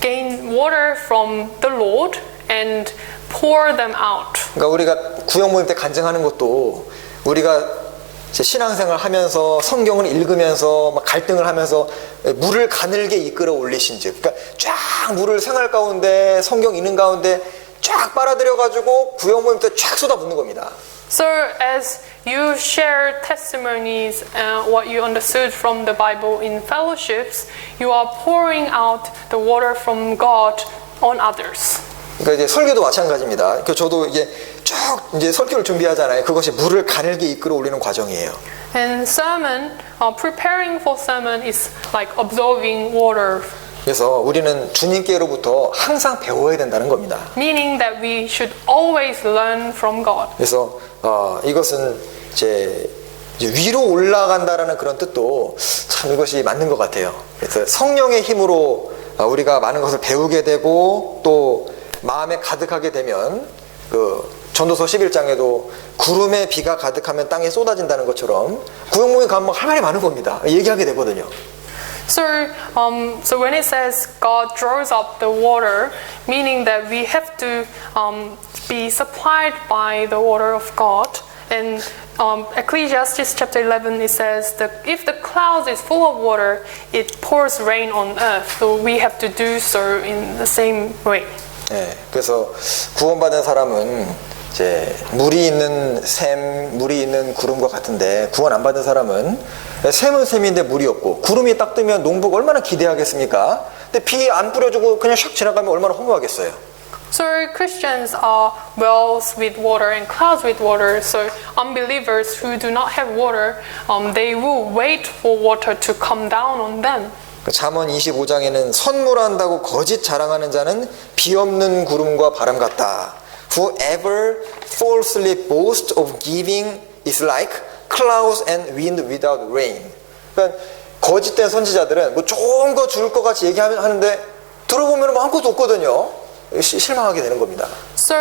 gain water from the Lord and pour them out. 그러니까 우리가 구역 모임 때 간증하는 것도 우리가 이제 신앙생활 하면서 성경을 읽으면서 막 갈등을 하면서 물을 가늘게 이끌어 올리신즉, 그러니까 쫙 물을 생활 가운데 성경 읽는 가운데 쫙 빨아들여 가지고 구역 모임 때 쫙 쏟아붓는 겁니다. So as you share testimonies, what you understood from the Bible in fellowships, you are pouring out the water from God on others. 그러니까 이제 설교도 마찬가지입니다. 그 저도 이게 쭉 이제 설교를 준비하잖아요. 그것이 물을 가늘게 이끌어 올리는 과정이에요. And sermon, preparing for sermon is like absorbing water. 그래서 우리는 주님께로부터 항상 배워야 된다는 겁니다. Meaning that we should always learn from God. 그래서 이것은 이제 위로 올라간다라는 그런 뜻도 참 이것이 맞는 것 같아요. 그래서 성령의 힘으로 우리가 많은 것을 배우게 되고 또 마음에 가득하게 되면 그 전도서 11장에도 구름에 비가 가득하면 땅에 쏟아진다는 것처럼 구역 모임 가면 할 말이 많은 겁니다. 얘기하게 되거든요. So when it says God draws up the water, meaning that we have to be supplied by the water of God. And Ecclesiastes chapter 11 it says that if the clouds is full of water, it pours rain on earth. So we have to do so in the same way. 네, 그래서 구원받은 사람은 이제 물이 있는 샘, 물이 있는 구름과 같은데 구원 안 받은 사람은 샘은 샘인데 물이 없고 구름이 딱 뜨면 농부가 얼마나 기대하겠습니까? 근데 비 안 뿌려주고 그냥 샥 지나가면 얼마나 허무하겠어요. So Christians are wells with water and clouds with water. So unbelievers who do not have water, they will wait for water to come down on them. 잠언 25장에는 선물한다고 거짓 자랑하는 자는 비 없는 구름과 바람 같다. Whoever falsely boasts of giving is like clouds and wind without rain. 그러니까 거짓된 선지자들은 뭐 좋은 거 줄 것 같이 얘기하는데 들어보면 뭐 아무것도 없거든요. 실망하게 되는 겁니다. So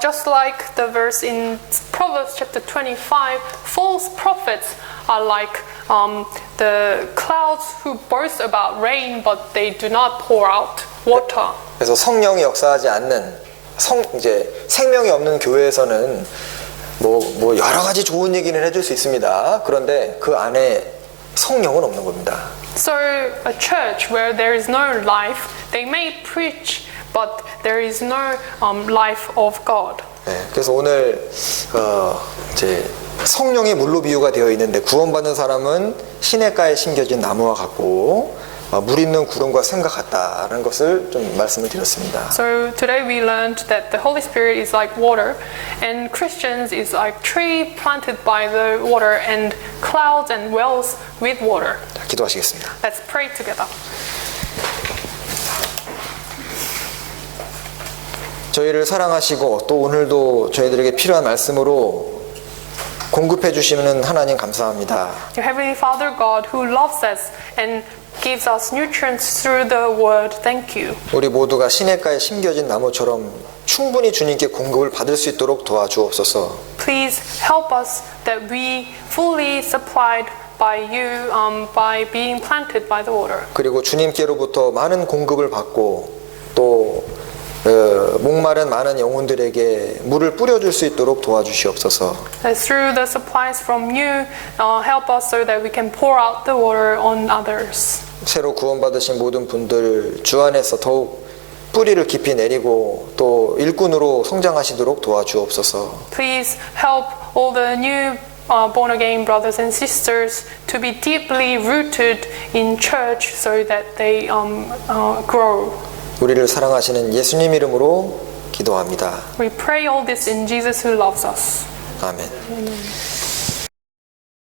just like the verse in Proverbs chapter 25, false prophets are like the clouds who boast about rain, but they do not pour out water. 그래서 성령이 역사하지 않는 이제 생명이 없는 교회에서는 뭐 여러 가지 좋은 얘기는 해줄 수 있습니다. 그런데 그 안에 성령은 없는 겁니다. So a church where there is no life, they may preach, but there is no life of God. 네, 그래서 오늘 이제 성령의 물로 비유가 되어 있는데 구원받는 사람은 시냇가에 심겨진 나무와 같고 물 있는 구름과 샘과 같다는 것을 좀 말씀을 드렸습니다. So today we learned that the Holy Spirit is like water, and Christians is like tree planted by the water, and clouds and wells with water. 자, 기도하시겠습니다. Let's pray together. 저희를 사랑하시고 또 오늘도 저희들에게 필요한 말씀으로 공급해 주시는 하나님 감사합니다. Your Heavenly Father God who loves us and gives us nutrients through the word, thank you. 우리 모두가 시냇가에 심겨진 나무처럼 충분히 주님께 공급을 받을 수 있도록 도와주옵소서. Please help us that we fully supplied by you by being planted by the water. 그리고 주님께로부터 많은 공급을 받고 또 목마른 많은 영혼들에게 물을 뿌려줄 수 있도록 도와주시옵소서. That through the supplies from you, help us so that we can pour out the water on others. 새로 구원받으신 모든 분들 주 안에서 더욱 뿌리를 깊이 내리고 또 일꾼으로 성장하시도록 도와주옵소서. Please help all the new born again brothers and sisters to be deeply rooted in church so that they grow. 우리를 사랑하시는 예수님 이름으로 기도합니다. We pray all this in Jesus who loves us. 아멘. Amen.